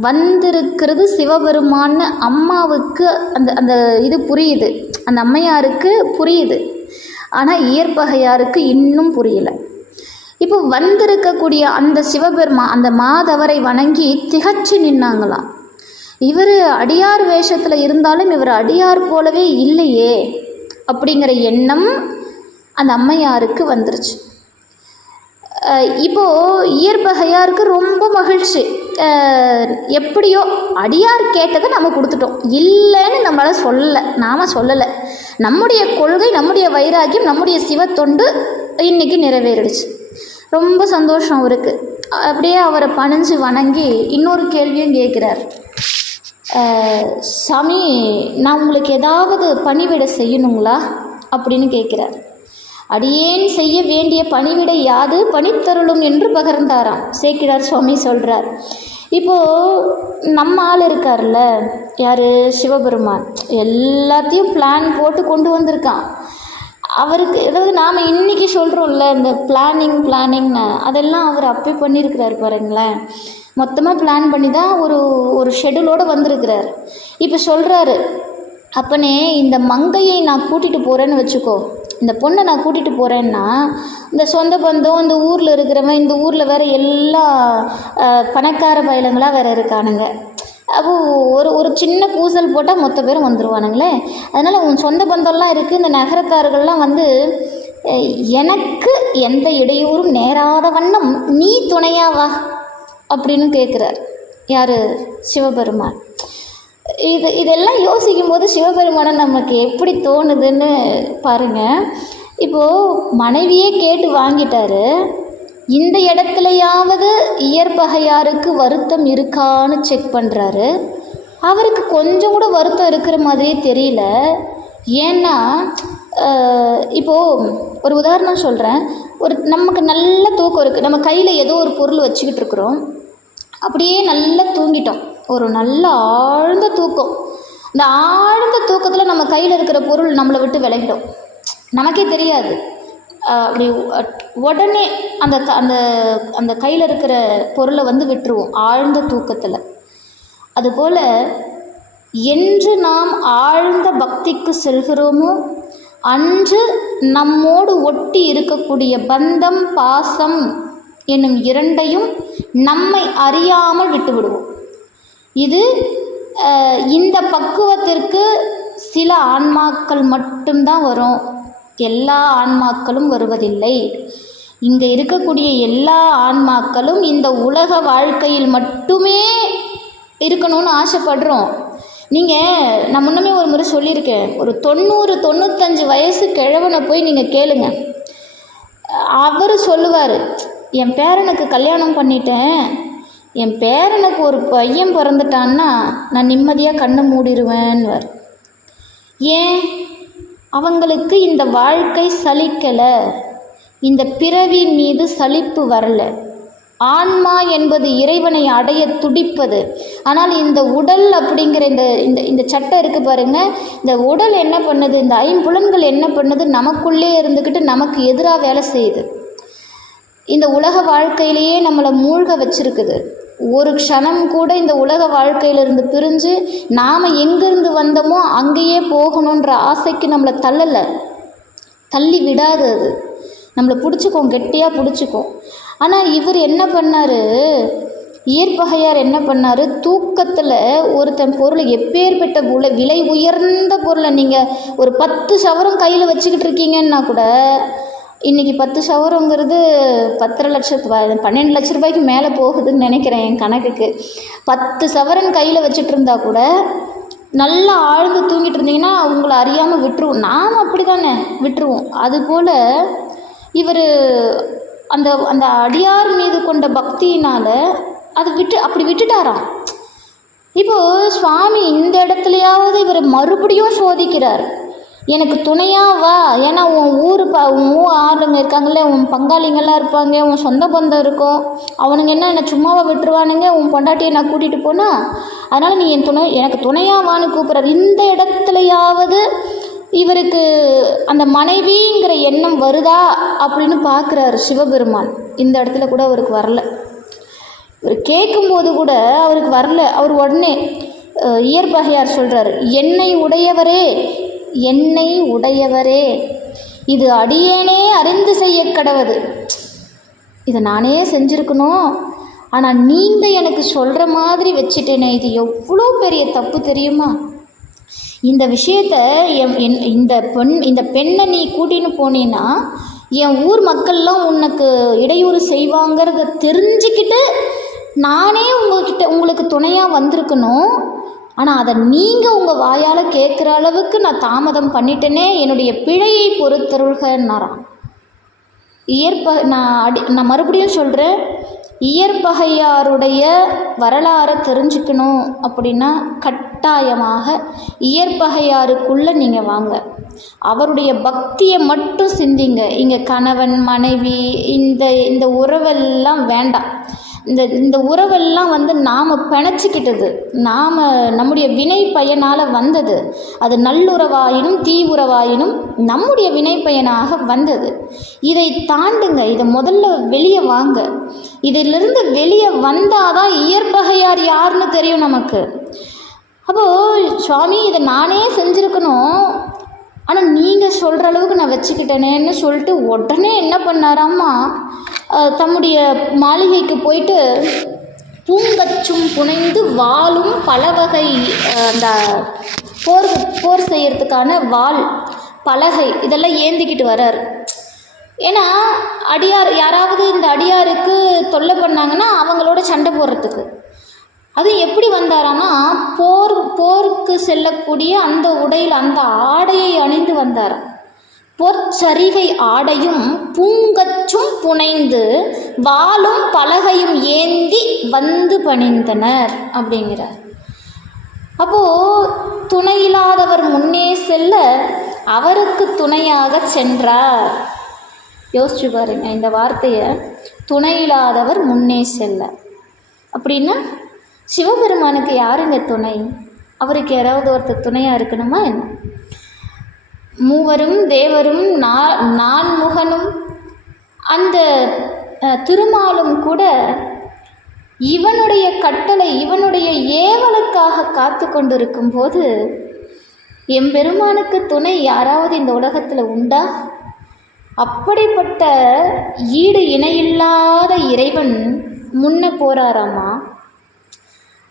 வந்திருக்கிறது சிவபெருமான்னு அம்மாவுக்கு அந்த அந்த இது புரியுது, அந்த அம்மையாருக்கு புரியுது. ஆனால் இயற்பகையாருக்கு இன்னும் புரியலை. இப்போ வந்திருக்கக்கூடிய அந்த சிவபெருமான் அந்த மாதவரை வணங்கி திகச்சு நின்னாங்களாம். இவர் அடியார் வேஷத்தில் இருந்தாலும் இவர் அடியார் போலவே இல்லையே அப்படிங்கிற எண்ணம் அந்த அம்மையாருக்கு வந்துருச்சு. இப்போது இயற்பகையாருக்கு ரொம்ப மகிழ்ச்சி. எப்படியோ அடியார் கேட்டதை நம்ம கொடுத்துட்டோம், இல்லைன்னு நம்மளால் சொல்லலை, நாம் சொல்லலை. நம்முடைய கொள்கை, நம்முடைய வைராக்கியம், நம்முடைய சிவத்தொண்டு இன்றைக்கி நிறைவேறிடுச்சு. ரொம்ப சந்தோஷம் அவருக்கு. அப்படியே அவரை பணிஞ்சு வணங்கி இன்னொரு கேள்வியும் கேட்குறார். சாமி, நான் உங்களுக்கு ஏதாவது பணிவிட செய்யணுங்களா அப்படின்னு கேட்குறார். அடியேன் செய்ய வேண்டிய பணிவிடை யாது, பணித்தருளும் என்று பகர்ந்தாராம் சேக்கிழார் சுவாமி சொல்கிறார். இப்போது நம்ம ஆள் இருக்கார்ல, யார், சிவபெருமான், எல்லாத்தையும் பிளான் போட்டு கொண்டு வந்திருக்கான். அவருக்கு ஏதாவது நாம் இன்றைக்கி சொல்கிறோம்ல இந்த பிளானிங்னு, அதெல்லாம் அவர் அப்பே பண்ணியிருக்கிறார் பாருங்களேன். மொத்தமாக பிளான் பண்ணி தான் ஒரு ஷெடியூலோடு வந்திருக்கிறார். இப்போ சொல்கிறாரு, அப்பனே இந்த மங்கையை நான் கூட்டிகிட்டு போகிறேன்னு வச்சுக்கோ, இந்த பொண்ணை நான் கூட்டிகிட்டு போகிறேன்னா இந்த சொந்த பந்தம், இந்த ஊரில் இருக்கிறவன், இந்த ஊரில் வேறு எல்லா பணக்கார பயலங்களாக வேறு இருக்கானுங்க. அப்போ ஒரு சின்ன பூசல் போட்டால் மொத்த பேரும் வந்துடுவானுங்களே. அதனால் உன் சொந்த பந்தம்லாம் இருக்குது, இந்த நகரத்தார்கள்லாம் வந்து எனக்கு எந்த இடையூறும் நேராத வண்ணம் நீ துணையாவா அப்படின்னு கேட்குறார். யார், சிவபெருமான். இதெல்லாம் யோசிக்கும் போது சிவபெருமானை நமக்கு எப்படி தோணுதுன்னு பாருங்கள். இப்போது மனைவியே கேட்டு வாங்கிட்டாரு, இந்த இடத்துலையாவது இயற்பகையாருக்கு வருத்தம் இருக்கான்னு செக் பண்ணுறாரு. அவருக்கு கொஞ்சம் கூட வருத்தம் இருக்கிற மாதிரியே தெரியல. ஏன்னா இப்போது ஒரு உதாரணம் சொல்கிறேன். நமக்கு நல்ல தூக்கம் இருக்குது, நம்ம கையில் ஏதோ ஒரு பொருள் வச்சுக்கிட்டு இருக்கிறோம், அப்படியே நல்லா தூங்கிட்டோம், ஒரு நல்ல ஆழ்ந்த தூக்கம். இந்த ஆழ்ந்த தூக்கத்தில் நம்ம கையில் இருக்கிற பொருள் நம்மளை விட்டு விலகிடும், நமக்கே தெரியாது. அப்படி உடனே அந்த அந்த அந்த கையில் இருக்கிற பொருளை வந்து விட்டுருவோம் ஆழ்ந்த தூக்கத்தில். அதுபோல் என்று நாம் ஆழ்ந்த பக்திக்கு செல்கிறோமோ அன்று நம்மோடு ஒட்டி இருக்கக்கூடிய பந்தம், பாசம் என்னும் இரண்டையும் நம்மை அறியாமல் விட்டுவிடுவோம். இது இந்த பக்குவத்திற்கு சில ஆன்மாக்கள் மட்டும்தான் வரும், எல்லா ஆன்மாக்களும் வருவதில்லை. இங்கே இருக்கக்கூடிய எல்லா ஆன்மாக்களும் இந்த உலக வாழ்க்கையில் மட்டுமே இருக்கணும்னு ஆசைப்படுறோம். நான் முன்னமே ஒரு முறை சொல்லியிருக்கேன், ஒரு 90-95 வயசு கிழவனை போய் நீங்கள் கேளுங்க, அவர் சொல்லுவார், என் பேரனுக்கு கல்யாணம் பண்ணிட்டேன், என் பேரனுக்கு ஒரு பையன் பிறந்துட்டான்னா நான் நிம்மதியாக கண்ணை மூடிடுவேன்னுவார். ஏன்? அவங்களுக்கு இந்த வாழ்க்கை சலிக்கலை, இந்த பிறவியின் மீது சலிப்பு வரலை. ஆன்மா என்பது இறைவனை அடைய துடிப்பது. ஆனால் இந்த உடல் அப்படிங்கிற இந்த சட்டை இருக்குது பாருங்கள், இந்த உடல் என்ன பண்ணுது, இந்த ஐம்புலன்கள் என்ன பண்ணுது, நமக்குள்ளே இருந்துக்கிட்டு நமக்கு எதிராக வேலை செய்யுது. இந்த உலக வாழ்க்கையிலேயே நம்மளை மூழ்க வச்சுருக்குது. ஒரு க்ஷணம் கூட இந்த உலக வாழ்க்கையிலிருந்து பிரிஞ்சு நாம் எங்கேருந்து வந்தோமோ அங்கேயே போகணுன்ற ஆசைக்கு நம்மளை தள்ளி விடாது. அது நம்மளை பிடிச்சிக்கும், கெட்டியாக பிடிச்சிக்கும். ஆனால் இவர் என்ன பண்ணார், இயற்பகையார் என்ன பண்ணார், தூக்கத்தில் ஒருத்தன் பொருளை, எப்பேற்பட்ட விலை உயர்ந்த பொருளை நீங்கள் ஒரு 10 சவரம் கையில் வச்சுக்கிட்டு இருக்கீங்கன்னா கூட, இன்றைக்கி 10 சவரங்கிறது 10 லட்சம் 12 லட்ச ரூபாய்க்கு மேலே போகுதுன்னு நினைக்கிறேன் என் கணக்குக்கு. 10 சவரன் கையில் வச்சுட்டு இருந்தால் கூட நல்லா ஆழ்ந்து தூங்கிட்டு இருந்தீங்கன்னா உங்களை அறியாமல் விட்டுருவோம். நாம் அப்படி தானே விட்டுருவோம். அதுபோல் இவர் அந்த அடியார் மீது கொண்ட பக்தியினால் அதை அப்படி விட்டுட்டாராம். இப்போது சுவாமி இந்த இடத்துலையாவது இவர் மறுபடியும் சோதிக்கிறார். எனக்கு துணையாக வா, ஏன்னா உன் உன் ஆளுங்க இருக்காங்களே, உன் பங்காளிங்கள்லாம் இருப்பாங்க, உன் சொந்த பந்தம் இருக்கும், அவனுங்க என்ன என்னை சும்மாவாக விட்டுருவானுங்க, உன் பொண்டாட்டியை நான் கூட்டிகிட்டு போனால், அதனால் நீ எனக்கு துணையாக வான்னு கூப்பிட்றாரு. இந்த இடத்துலையாவது இவருக்கு அந்த மனைவிங்கிற எண்ணம் வருதா அப்படின்னு பார்க்குறாரு சிவபெருமான். இந்த இடத்துல கூட அவருக்கு வரல. இவர் கேட்கும்போது கூட அவருக்கு வரல. அவர் உடனே இயற்பகையார் சொல்கிறார், என்னை உடையவரே இது அடியேனே அறிந்து செய்ய கடவது. இதை நானே செஞ்சுருக்கணும், ஆனால் நீங்கள் எனக்கு சொல்கிற மாதிரி வச்சுட்டேனே, இது எவ்வளோ பெரிய தப்பு தெரியுமா? இந்த விஷயத்தை இந்த பெண்ணை நீ கூட்டின்னு போனீன்னா என் ஊர் மக்கள்லாம் உனக்கு இடையூறு செய்வாங்கிறத தெரிஞ்சுக்கிட்டு நானே உங்களுக்கு துணையாக வந்திருக்கணும். ஆனால் அதை நீங்கள் உங்கள் வாயால் கேட்குற அளவுக்கு நான் தாமதம் பண்ணிட்டேனே, என்னுடைய பிழையை பொறுத்தருள்கன்னாராம். நான் மறுபடியும் சொல்கிறேன், இயற்பகையாருடைய வரலாறை தெரிஞ்சுக்கணும் அப்படின்னா கட்டாயமாக இயற்பகையாருக்குள்ளே நீங்கள் வாங்க. அவருடைய பக்தியை மட்டும் சிந்திங்க. இங்கே கணவன் மனைவி இந்த உறவெல்லாம் வேண்டாம். இந்த உறவெல்லாம் நாம் பிணைச்சிக்கிட்டது, நம்முடைய வினை பயனால் வந்தது. அது நல்லுறவாயினும் தீவுறவாயினும் நம்முடைய வினை பயனாக வந்தது. இதை தாண்டுங்க. இதை முதல்ல வெளியே வாங்க. இதிலிருந்து வெளியே வந்தால் தான் இயற்பகையார் யாருன்னு தெரியும் நமக்கு. அப்போது சுவாமி இதை நானே செஞ்சுருக்கணும், ஆனால் நீங்கள் சொல்கிற அளவுக்கு நான் வச்சுக்கிட்டேனேன்னு சொல்லிட்டு உடனே என்ன பண்ணாராம்மா, தம்முடைய மாளிகைக்கு போயிட்டு பூங்கச்சும் புனைந்து வாளும் பலவகை அந்த போர் செய்யறதுக்கான வாள் பலகை இதெல்லாம் ஏந்திக்கிட்டு வர்றார். ஏன்னா அடியார் யாராவது இந்த அடியாருக்கு தொல்லை பண்ணாங்கன்னா அவங்களோட சண்டை போடுறதுக்கு. அது எப்படி வந்தாரான்னா போருக்கு செல்லக்கூடிய அந்த உடையில் அந்த ஆடையை அணிந்து வந்தார். பொற்சரிகை ஆடையும் பூங்கச்சும் புனைந்து வாளும் பலகையும் ஏந்தி வந்து பணிந்தனர் அப்படிங்கிறார். அப்போது துணையில்லாதவர் முன்னே செல்ல அவருக்கு துணையாக சென்றார். யோசிச்சு பாருங்க இந்த வார்த்தையை, துணையில்லாதவர் முன்னே செல்ல அப்படின்னா சிவபெருமானுக்கு யாருங்க துணை? அவருக்கு யாராவது ஒருத்தர் துணையாக இருக்கணுமா என்ன? மூவரும் தேவரும் நான்முகனும் அந்த திருமாலும் கூட இவனுடைய கட்டளை இவனுடைய ஏவலுக்காக காத்து கொண்டிருக்கும் போது எம்பெருமானுக்கு துணை யாராவது இந்த உலகத்தில் உண்டா? அப்படிப்பட்ட ஈடு இணையில்லாத இறைவன் முன்ன போறாராமா.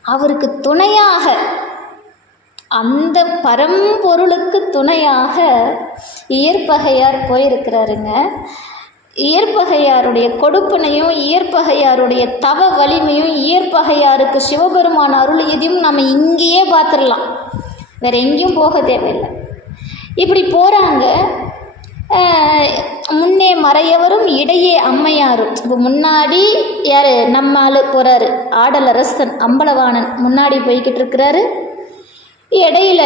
அவருக்கு துணையாக அந்த பரம்பொருளுக்கு துணையாக இயற்பகையார் போயிருக்கிறாருங்க. இயற்பகையாருடைய கொடுப்பனையும் இயற்பகையாருடைய தவ வலிமையும் இயற்பகையாருக்கு சிவபெருமான் அருளியதையும் நம்ம இங்கேயே பார்த்துடலாம், வேற எங்கேயும் போக தேவையில்லை. இப்படி போகிறாங்க. முன்னே மறையவரும் இடையே அம்மையாரும். இப்போ முன்னாடி யார் நம்ம ஆளு போகிறாரு, ஆடலரசன் அம்பலவாணன் முன்னாடி போய்கிட்டு இருக்கிறாரு. இடையில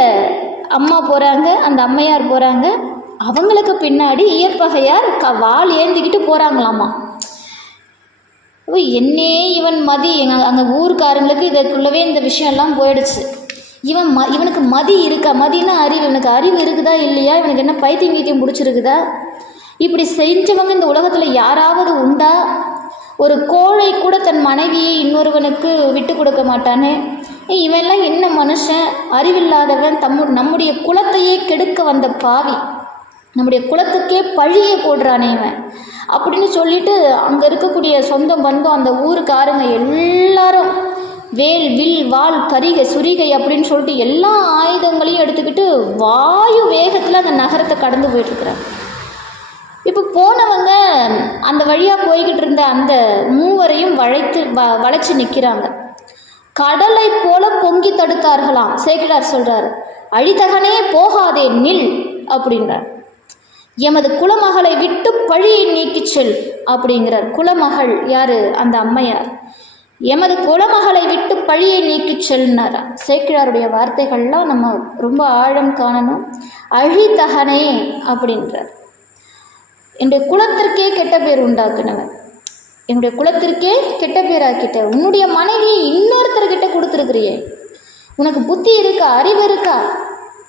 அம்மா போகிறாங்க, அந்த அம்மையார் போகிறாங்க. அவங்களுக்கு பின்னாடி இயற்பகையார் வாள் ஏந்திக்கிட்டு போகிறாங்களாமா. என்னே இவன் மதி, அங்கே ஊருக்காரங்களுக்கு இதற்குள்ளவே இந்த விஷயம்லாம் போயிடுச்சு. இவனுக்கு மதி இருக்கா? மதினா அறிவு. இவனுக்கு அறிவு இருக்குதா இல்லையா? இவனுக்கு என்ன பைத்தியம் கீத்தியம் பிடிச்சிருக்குதா? இப்படி செஞ்சவங்க இந்த உலகத்தில் யாராவது உண்டா? ஒரு கோழை கூட தன் மனைவியை இன்னொருவனுக்கு விட்டு கொடுக்க மாட்டானே. இவன்லாம் என்ன மனுஷன்? அறிவில்லாதவன். நம்முடைய குலத்தையே கெடுக்க வந்த பாவி, நம்முடைய குலத்துக்கே பழியை போடுறானே இவன் அப்படின்னு சொல்லிட்டு அங்கே இருக்கக்கூடிய சொந்த பந்தம் அந்த ஊருக்காரங்க எல்லாரும் வேல் வில் வாள் கரிகை சுரிகை அப்படின்னு சொல்லிட்டு எல்லா ஆயுதங்களையும் எடுத்துக்கிட்டு வாயு வேகத்தில் அந்த நகரத்தை கடந்து போயிட்டுருக்குறாங்க. இப்போ போனவங்க அந்த வழியாக போய்கிட்டு இருந்த அந்த மூவரையும் வளைச்சு நிற்கிறாங்க. கடலை போல பொங்கி தடுத்தார்களாம். சேக்கிழார் சொல்கிறார், அழிதகனே போகாதே நில் அப்படின்றார். எமது குலமகளை விட்டு பழியை நீக்கி செல் அப்படிங்கிறார். குலமகள் யாரு? அந்த அம்மையார். எமது குலமகளை விட்டு பழியை நீக்கி செல்னாரா. சேக்கிழாருடைய வார்த்தைகள்லாம் நம்ம ரொம்ப ஆழம் காணணும். அழிதகனே அப்படின்றார். என்னுடைய குலத்திற்கே கெட்ட பேர் உண்டாக்குனவன், என்னுடைய குலத்திற்கே கெட்ட பேராக்கிட்ட. உன்னுடைய மனைவியை இன்னொருத்தர்கிட்ட கொடுத்துருக்கிறியே, உனக்கு புத்தி இருக்கா? அறிவு இருக்கா?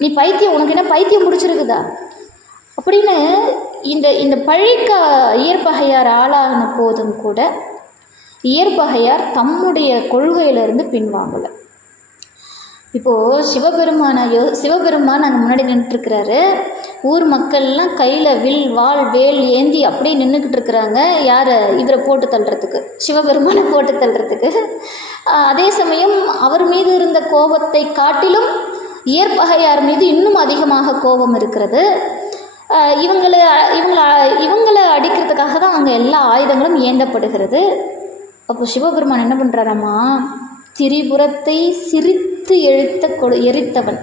நீ பைத்தியம், உனக்கு என்ன பைத்தியம் பிடிச்சிருக்குதா அப்படின்னு இந்த பழிக்க இயற்பகையார் ஆளான போதும் கூட இயற்பகையார் தம்முடைய கொள்கையிலிருந்து பின்வாங்கலை. இப்போது சிவபெருமான் அங்கே முன்னாடி நின்றுட்டுருக்கிறாரு. ஊர் மக்கள்லாம் கையில் வில் வாள் வேல் ஏந்தி அப்படியே நின்றுக்கிட்டு இருக்கிறாங்க. யாரை? இவரை போட்டு தள்ளுறதுக்கு, சிவபெருமானை போட்டு தள்ளுறதுக்கு. அதே சமயம் அவர் மீது இருந்த கோபத்தை காட்டிலும் இயற்பகையார் மீது இன்னும் அதிகமாக கோபம் இருக்கிறது. இவங்களை இவங்களை இவங்களை அடிக்கிறதுக்காக தான் அங்கே எல்லா ஆயுதங்களும் ஏந்தப்படுகிறது. அப்போ சிவபெருமான் என்ன பண்ணுறாராமா, திரிபுரத்தை சிரித்து எரித்தவன்,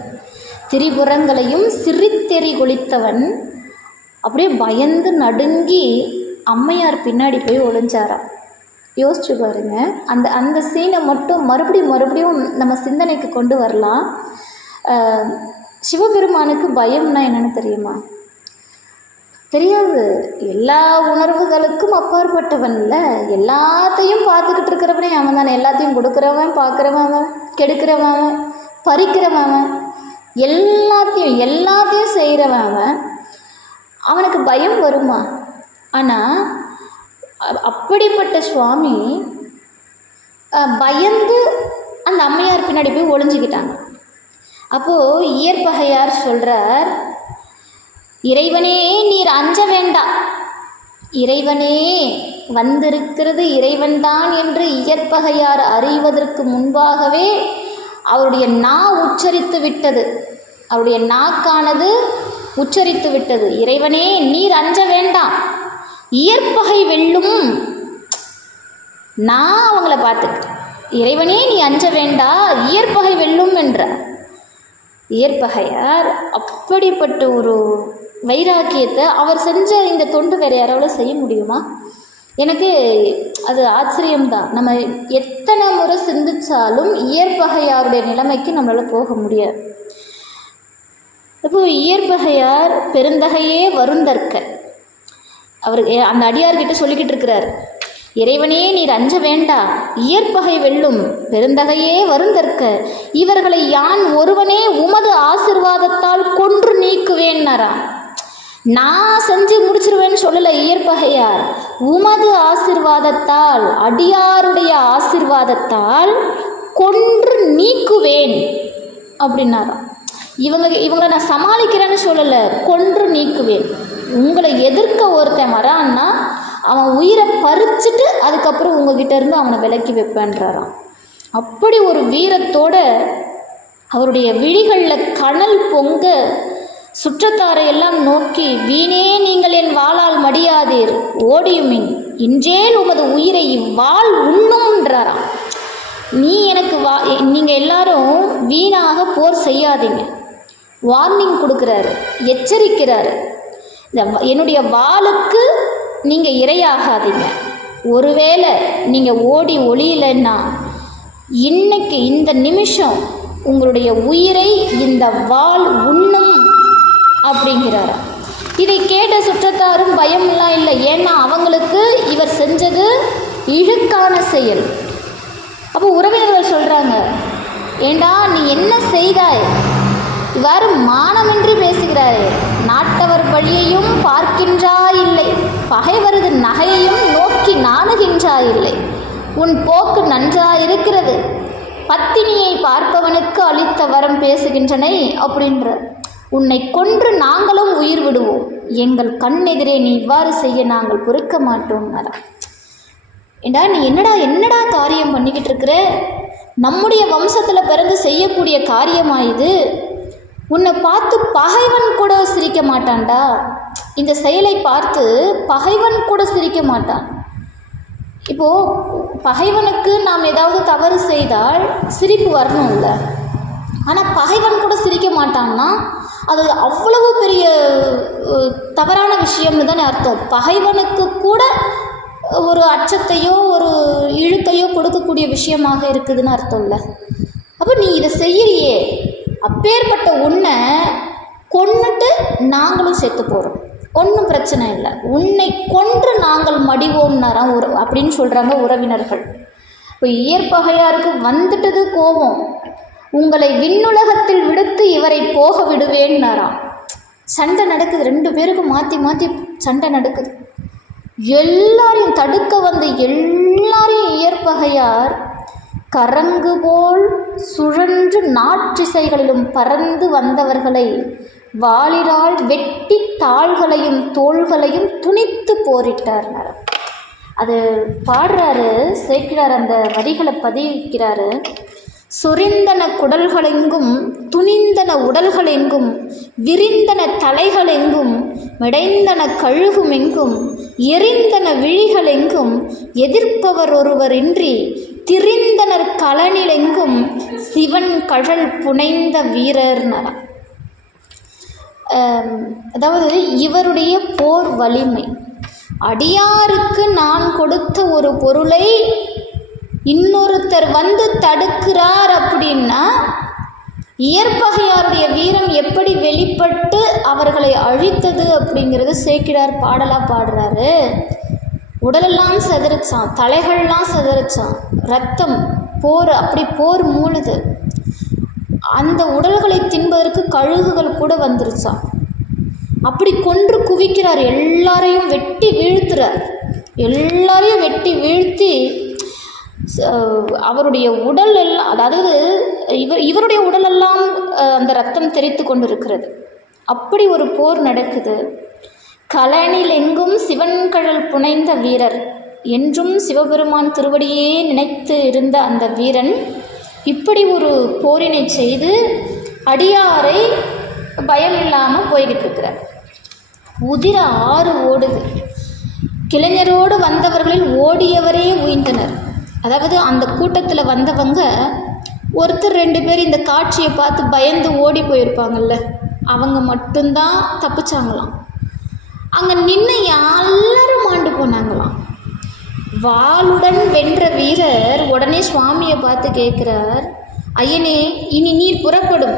திரிபுரங்களையும் சிரித்தெறி கொளித்தவன் அப்படியே பயந்து நடுங்கி அம்மையார் பின்னாடி போய் ஒளிஞ்சாராம். யோசிச்சு பாருங்க, அந்த சீனை மட்டும் மறுபடியும் நம்ம சிந்தனைக்கு கொண்டு வரலாம். சிவபெருமானுக்கு பயம்னா என்னன்னு தெரியுமா? தெரியாது. எல்லா உணர்வுகளுக்கும் அப்பாற்பட்டவன் இல்லை, எல்லாத்தையும் பார்த்துக்கிட்டு இருக்கிறவனே அவன் தானே. எல்லாத்தையும் கொடுக்குறவன், பார்க்குறவன், கெடுக்கிறவன், பறிக்கிறவன், எல்லாத்தையும் செய்கிறவன். அவனுக்கு பயம் வருமா? ஆனால் அப்படிப்பட்ட சுவாமி பயந்து அந்த அம்மையார் பின்னாடி போய் ஒளிஞ்சுக்கிட்டாங்க. அப்போது இயற்பகையார் சொல்கிறார், இறைவனே நீர் அஞ்ச வேண்டாம், இறைவனே வந்திருக்கிறது இறைவன்தான் என்று இயற்பகையார் அறிவதற்கு முன்பாகவே அவருடைய உச்சரித்து விட்டது, அவருடைய நாக்கானது உச்சரித்து விட்டது, இறைவனே நீர் அஞ்ச வேண்டாம், இயற்பகை வெல்லும். நான் அவங்கள பார்த்துக்கிட்டேன், இறைவனே நீ அஞ்ச வேண்டா, இயற்பகை வெல்லும் என்றார். இயற்பகையார் அப்படிப்பட்ட ஒரு வைராக்கியத்தை அவர் செஞ்ச இந்த தொண்டு வேறு யாராலும் செய்ய முடியுமா? எனக்கு அது ஆச்சரியம்தான். நம்ம எத்தனை முறை சிந்திச்சாலும் இயற்பகையாருடைய நிலைமைக்கு நம்மளால் போக முடியாது. இப்போ இயற்பகையார் பெருந்தகையே வருந்தற்க அவர் அந்த அடியார்கிட்ட சொல்லிக்கிட்டு இருக்கிறார், இறைவனே நீர் அஞ்ச வேண்டா, இயற்பகை வெல்லும், பெருந்தகையே வருந்தற்க, இவர்களை யான் ஒருவனே உமது ஆசிர்வாதத்தால் கொன்று நீக்குவேன்னாரா. நான் செஞ்சு முடிச்சிருவேன்னு சொல்லலை இயற்பகையார், உமது ஆசிர்வாதத்தால், அடியாருடைய ஆசிர்வாதத்தால் கொன்று நீக்குவேன் அப்படின்னாராம். இவங்களை நான் சமாளிக்கிறேன்னு சொல்லலை, கொன்று நீக்குவேன். உங்களை எதிர்க்க ஒருத்தன் வரான்னா அவன் உயிரை பறிச்சுட்டு அதுக்கப்புறம் உங்ககிட்ட இருந்து அவனை விலக்கி வைப்பேன்றாராம். அப்படி ஒரு வீரத்தோட அவருடைய விழிகளில் கனல் பொங்க சுற்றத்தாரையெல்லாம் நோக்கி, வீணே நீங்கள் என் வாளால் மடியாதீர், ஓடியுமின் இன்றேல் உமது உயிரை இவ்வாள் உண்ணும்ன்றாராம். நீங்கள் எல்லாரும் வீணாக போர் செய்யாதீங்க, வார்னிங் கொடுக்குறாரு, எச்சரிக்கிறாரு. என்னுடைய வாளுக்கு நீங்கள் இரையாகாதீங்க. ஒருவேளை நீங்கள் ஓடி ஒளியலைன்னா இன்னைக்கு இந்த நிமிஷம் உங்களுடைய உயிரை இந்த வாள் உண்ணும் அப்படிங்கிறார். இதை கேட்ட சுற்றத்தாரும் பயம்லாம் இல்லை, ஏன்னா அவங்களுக்கு இவர் செஞ்சது இழுக்கான செயல். அப்போ உறவினர்கள் சொல்கிறாங்க, ஏண்டா நீ என்ன செய்தாய், இவ்வாறு மானமின்றி பேசுகிறாய், நாட்டவர் பழியையும் பார்க்கின்றாயில்லை, பகைவரது நகையையும் நோக்கி நாணுகின்றாயில்லை, உன் போக்கு நன்றாயிருக்கிறது, பத்தினியை பார்ப்பவனுக்கு அளித்த வரம் பேசுகின்றனை அப்படின்ற, உன்னை கொன்று நாங்களும் உயிர் விடுவோம், எங்கள் கண்ணெதிரே நீ இவ்வாறு செய்ய நாங்கள் பொறுக்க மாட்டோம்னாரா. ஏண்டா நீ என்னடா காரியம் பண்ணிக்கிட்டு இருக்கிற, நம்முடைய வம்சத்தில் பிறந்து செய்யக்கூடிய காரியமாயுது, உன்னை பார்த்து பகைவன் கூட சிரிக்க மாட்டான்டா, இந்த செயலை பார்த்து பகைவன் கூட சிரிக்க மாட்டான். இப்போது பகைவனுக்கு நாம் ஏதாவது தவறு செய்தால் சிரிப்பு வரணும்ல, ஆனால் பகைவன் கூட சிரிக்க மாட்டான்னா அது அவ்வளவு பெரிய தவறான விஷயம்னு தானே அர்த்தம். பகைவனுக்கு கூட ஒரு அச்சத்தையோ ஒரு இழுக்கையோ கொடுக்கக்கூடிய விஷயமாக இருக்குதுன்னு அர்த்தம் இல்லை. அப்போ நீ இதை செய்யறியே, அப்பேற்பட்ட உன்னை கொன்னுட்டு நாங்களும் செத்து போகிறோம், ஒன்றும் பிரச்சனை இல்லை, உன்னை கொன்று நாங்கள் மடிவோம்னாராம் அப்படின்னு சொல்கிறாங்க உறவினர்கள். இப்போ இயற்பகையாருக்கு வந்துட்டது கோபம், உங்களை விண்ணுலகத்தில் விடுத்து இவரை போக விடுவேன்னாராம். சண்டை நடக்குது, ரெண்டு பேருக்கும் மாற்றி மாற்றி சண்டை நடக்குது. எல்லாரையும் தடுக்க வந்த எல்லாரையும் இயற்பகையார் கரங்கு போல் சுழன்று நாற்றிசைகளிலும் பறந்து வந்தவர்களை வாளினால் வெட்டி தாள்களையும் தோள்களையும் துணித்து போரிட்டார். அது பாடுறாரு, சேர்க்கிறார், அந்த வரிகளை பதிவிக்கிறாரு. சொரிந்தன குடல்களெங்கும் துணிந்தன உடல்களெங்கும் விரிந்தன தலைகளெங்கும் மிடைந்தன கழுகுமெங்கும் எரிந்தன விழிகளெங்கும் எதிர்ப்பவர் ஒருவரின்றி திரிந்தனர் களனிலெங்கும் சிவன் கழல் புனைந்த வீரர்னார். அதாவது இவருடைய போர் வலிமை, அடியாருக்கு நான் கொடுத்த ஒரு பொருளை இன்னொருத்தர் வந்து தடுக்கிறார் அப்படின்னா இயற்பகையாருடைய வீரம் எப்படி வெளிப்பட்டு அவர்களை அழித்தது அப்படிங்கிறது சேக்கிழார் பாடலாக பாடுறாரு. உடலெல்லாம் செதறிச்சான், தலைகள்லாம் செதறிச்சான், ரத்தம் போர் அப்படி போர் மூழுது. அந்த உடல்களை தின்பதற்கு கழுகுகள் கூட வந்துருச்சான். அப்படி கொன்று குவிக்கிறார், எல்லாரையும் வெட்டி வீழ்த்துறார். எல்லாரையும் வெட்டி வீழ்த்தி அவருடைய உடல் எல்லாம், அதாவது இவருடைய உடலெல்லாம் அந்த ரத்தம் தெரித்து கொண்டு இருக்கிறது. அப்படி ஒரு போர் நடக்குது. களனில் எங்கும் சிவன் கழல் புனைந்த வீரர், என்றும் சிவபெருமான் திருவடியே நினைத்து இருந்த அந்த வீரன் இப்படி ஒரு போரினை செய்து அடியாரை பயம் இல்லாமல் போய்கிட்டு இருக்கிறார். உதிர ஆறு ஓடுது. கிளைஞரோடு வந்தவர்களில் ஓடியவரே உயிர்ந்தனர். அதாவது அந்த கூட்டத்தில் வந்தவங்க ஒருத்தர் 2 பேர் இந்த காட்சியை பார்த்து பயந்து ஓடி போயிருப்பாங்கல்ல, அவங்க மட்டும்தான் தப்பிச்சாங்களாம். அங்கே நின்று எல்லாரும் மாண்டு போனாங்களாம். வாளுடன் வென்ற வீரர் உடனே சுவாமியை பார்த்து கேட்குறார், ஐயனே, இனி நீர் புறப்படும்,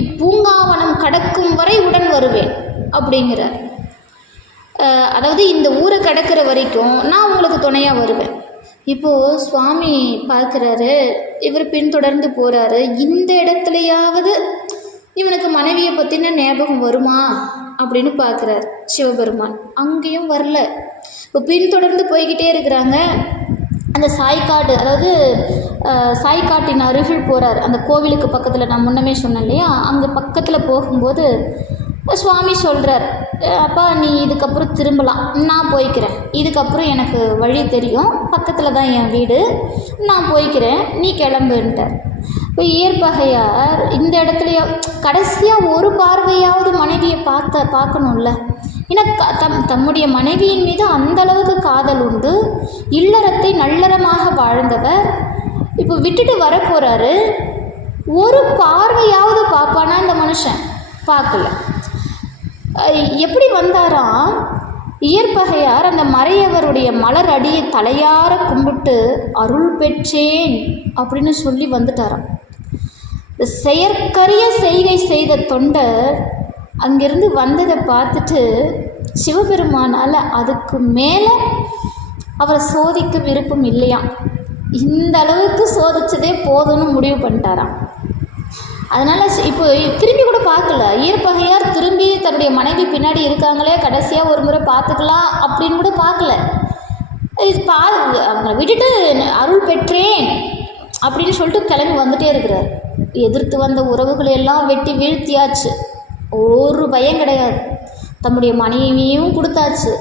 இப்பூங்காவனம் கடக்கும் வரை உடன் வருவேன் அப்படிங்கிறார். அதாவது இந்த ஊரை கடக்கிற வரைக்கும் நான் உங்களுக்கு துணையாக வருவேன். இப்போது சுவாமி பார்க்குறாரு, இவர் பின்தொடர்ந்து போகிறாரு. இந்த இடத்துலையாவது இவனுக்கு மனைவியை பற்றின ஞாபகம் வருமா அப்படின்னு பார்க்குறார் சிவபெருமான். அங்கேயும் வரல. இப்போ பின்தொடர்ந்து போய்கிட்டே இருக்கிறாங்க. அந்த சாய்க்காடு, அதாவது சாய்க்காட்டின் அருகில் போகிறார். அந்த கோவிலுக்கு பக்கத்தில் நான் முன்னமே சொன்னேன் இல்லையா, அங்கே பக்கத்தில் போகும்போது சுவாமி சொல்கிறார், அப்பா நீ இதுக்கப்புறம் திரும்பலாம், நான் போய்க்கிறேன், இதுக்கப்புறம் எனக்கு வழி தெரியும், பக்கத்தில் தான் என் வீடு, நான் போய்க்கிறேன், நீ கிளம்புன்ட்டார். இப்போ இயற்பகையார் இந்த இடத்துலையோ கடைசியாக ஒரு பார்வையாவது மனைவியை பார்க்கணும்ல. ஏன்னா தம்முடைய மனைவியின் மீது அந்த அளவுக்கு காதல் உண்டு. இல்லறத்தை நல்லறமாக வாழ்ந்தவர் இப்போ விட்டுட்டு வரப்போகிறாரு. ஒரு பார்வையாவது பார்ப்பானா இந்த மனுஷன்? பார்க்கல. எப்படி வந்தாராம்? இயற்பகையார் அந்த மறையவருடைய மலர் அடியை தலையார கும்பிட்டு அருள் பெற்றேன் அப்படின்னு சொல்லி வந்துட்டாராம். செயற்கரிய செய்கை செய்த தொண்டர் அங்கிருந்து வந்ததை பார்த்துட்டு சிவபெருமானால் அதுக்கு மேலே அவரை சோதிக்க விருப்பம் இல்லையாம். இந்த அளவுக்கு சோதிச்சதே போதும்னு முடிவு பண்ணிட்டாராம். அதனால் இப்போ திரும்பி கூட பார்க்கல. இயற்பகையார் திரும்பி தன்னுடைய மனைவி பின்னாடி இருக்காங்களே, கடைசியாக ஒரு முறை பார்த்துக்கலாம் அப்படின்னு கூட பார்க்கல. இது அவங்க விட்டுட்டு அருள் பெற்றேன் அப்படின்னு சொல்லிட்டு கிளம்பி வந்துட்டே இருக்கிறார். எதிர்த்து வந்த உறவுகளை எல்லாம் வெட்டி வீழ்த்தியாச்சு. ஒரு பயம் கிடையாது. தம்முடைய மனைவியும் கொடுத்தாச்சு.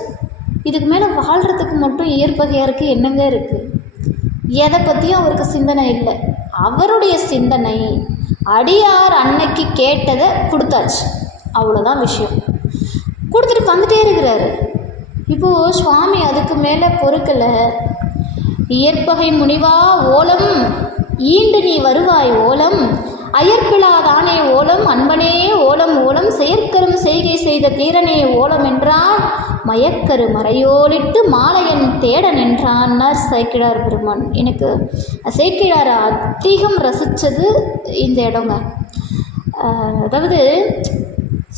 இதுக்கு மேலே வாழ்கிறதுக்கு மட்டும் இயற்பகையாருக்கு என்னங்க இருக்குது? எதை பற்றியும் அவருக்கு சிந்தனை இல்லை. அவருடைய சிந்தனை அடியார் அன்னைக்கு கேட்டதை கொடுத்தாச்சு, அவ்வளோதான் விஷயம். கொடுத்துட்டு வந்துட்டே இருக்கிறாரு. இப்போது சுவாமி அதுக்கு மேலே பொறுக்கலை. இயற்பகை முனிவா ஓலம் ஈண்டு நீ வருவாய் ஓலம், அயற்பிலாதானே ஓலம், அன்பனே ஓலம் ஓலம், செயற்கரும் செய்கை செய்த தீரனே ஓலம் என்றான், மயக்கரு மறையோலிட்டு மாலையன் தேட நின்றான்னார் சேக்கிழார் பெருமான். எனக்கு சேக்கிழார் அதிகம் ரசித்தது இந்த இடங்க. அதாவது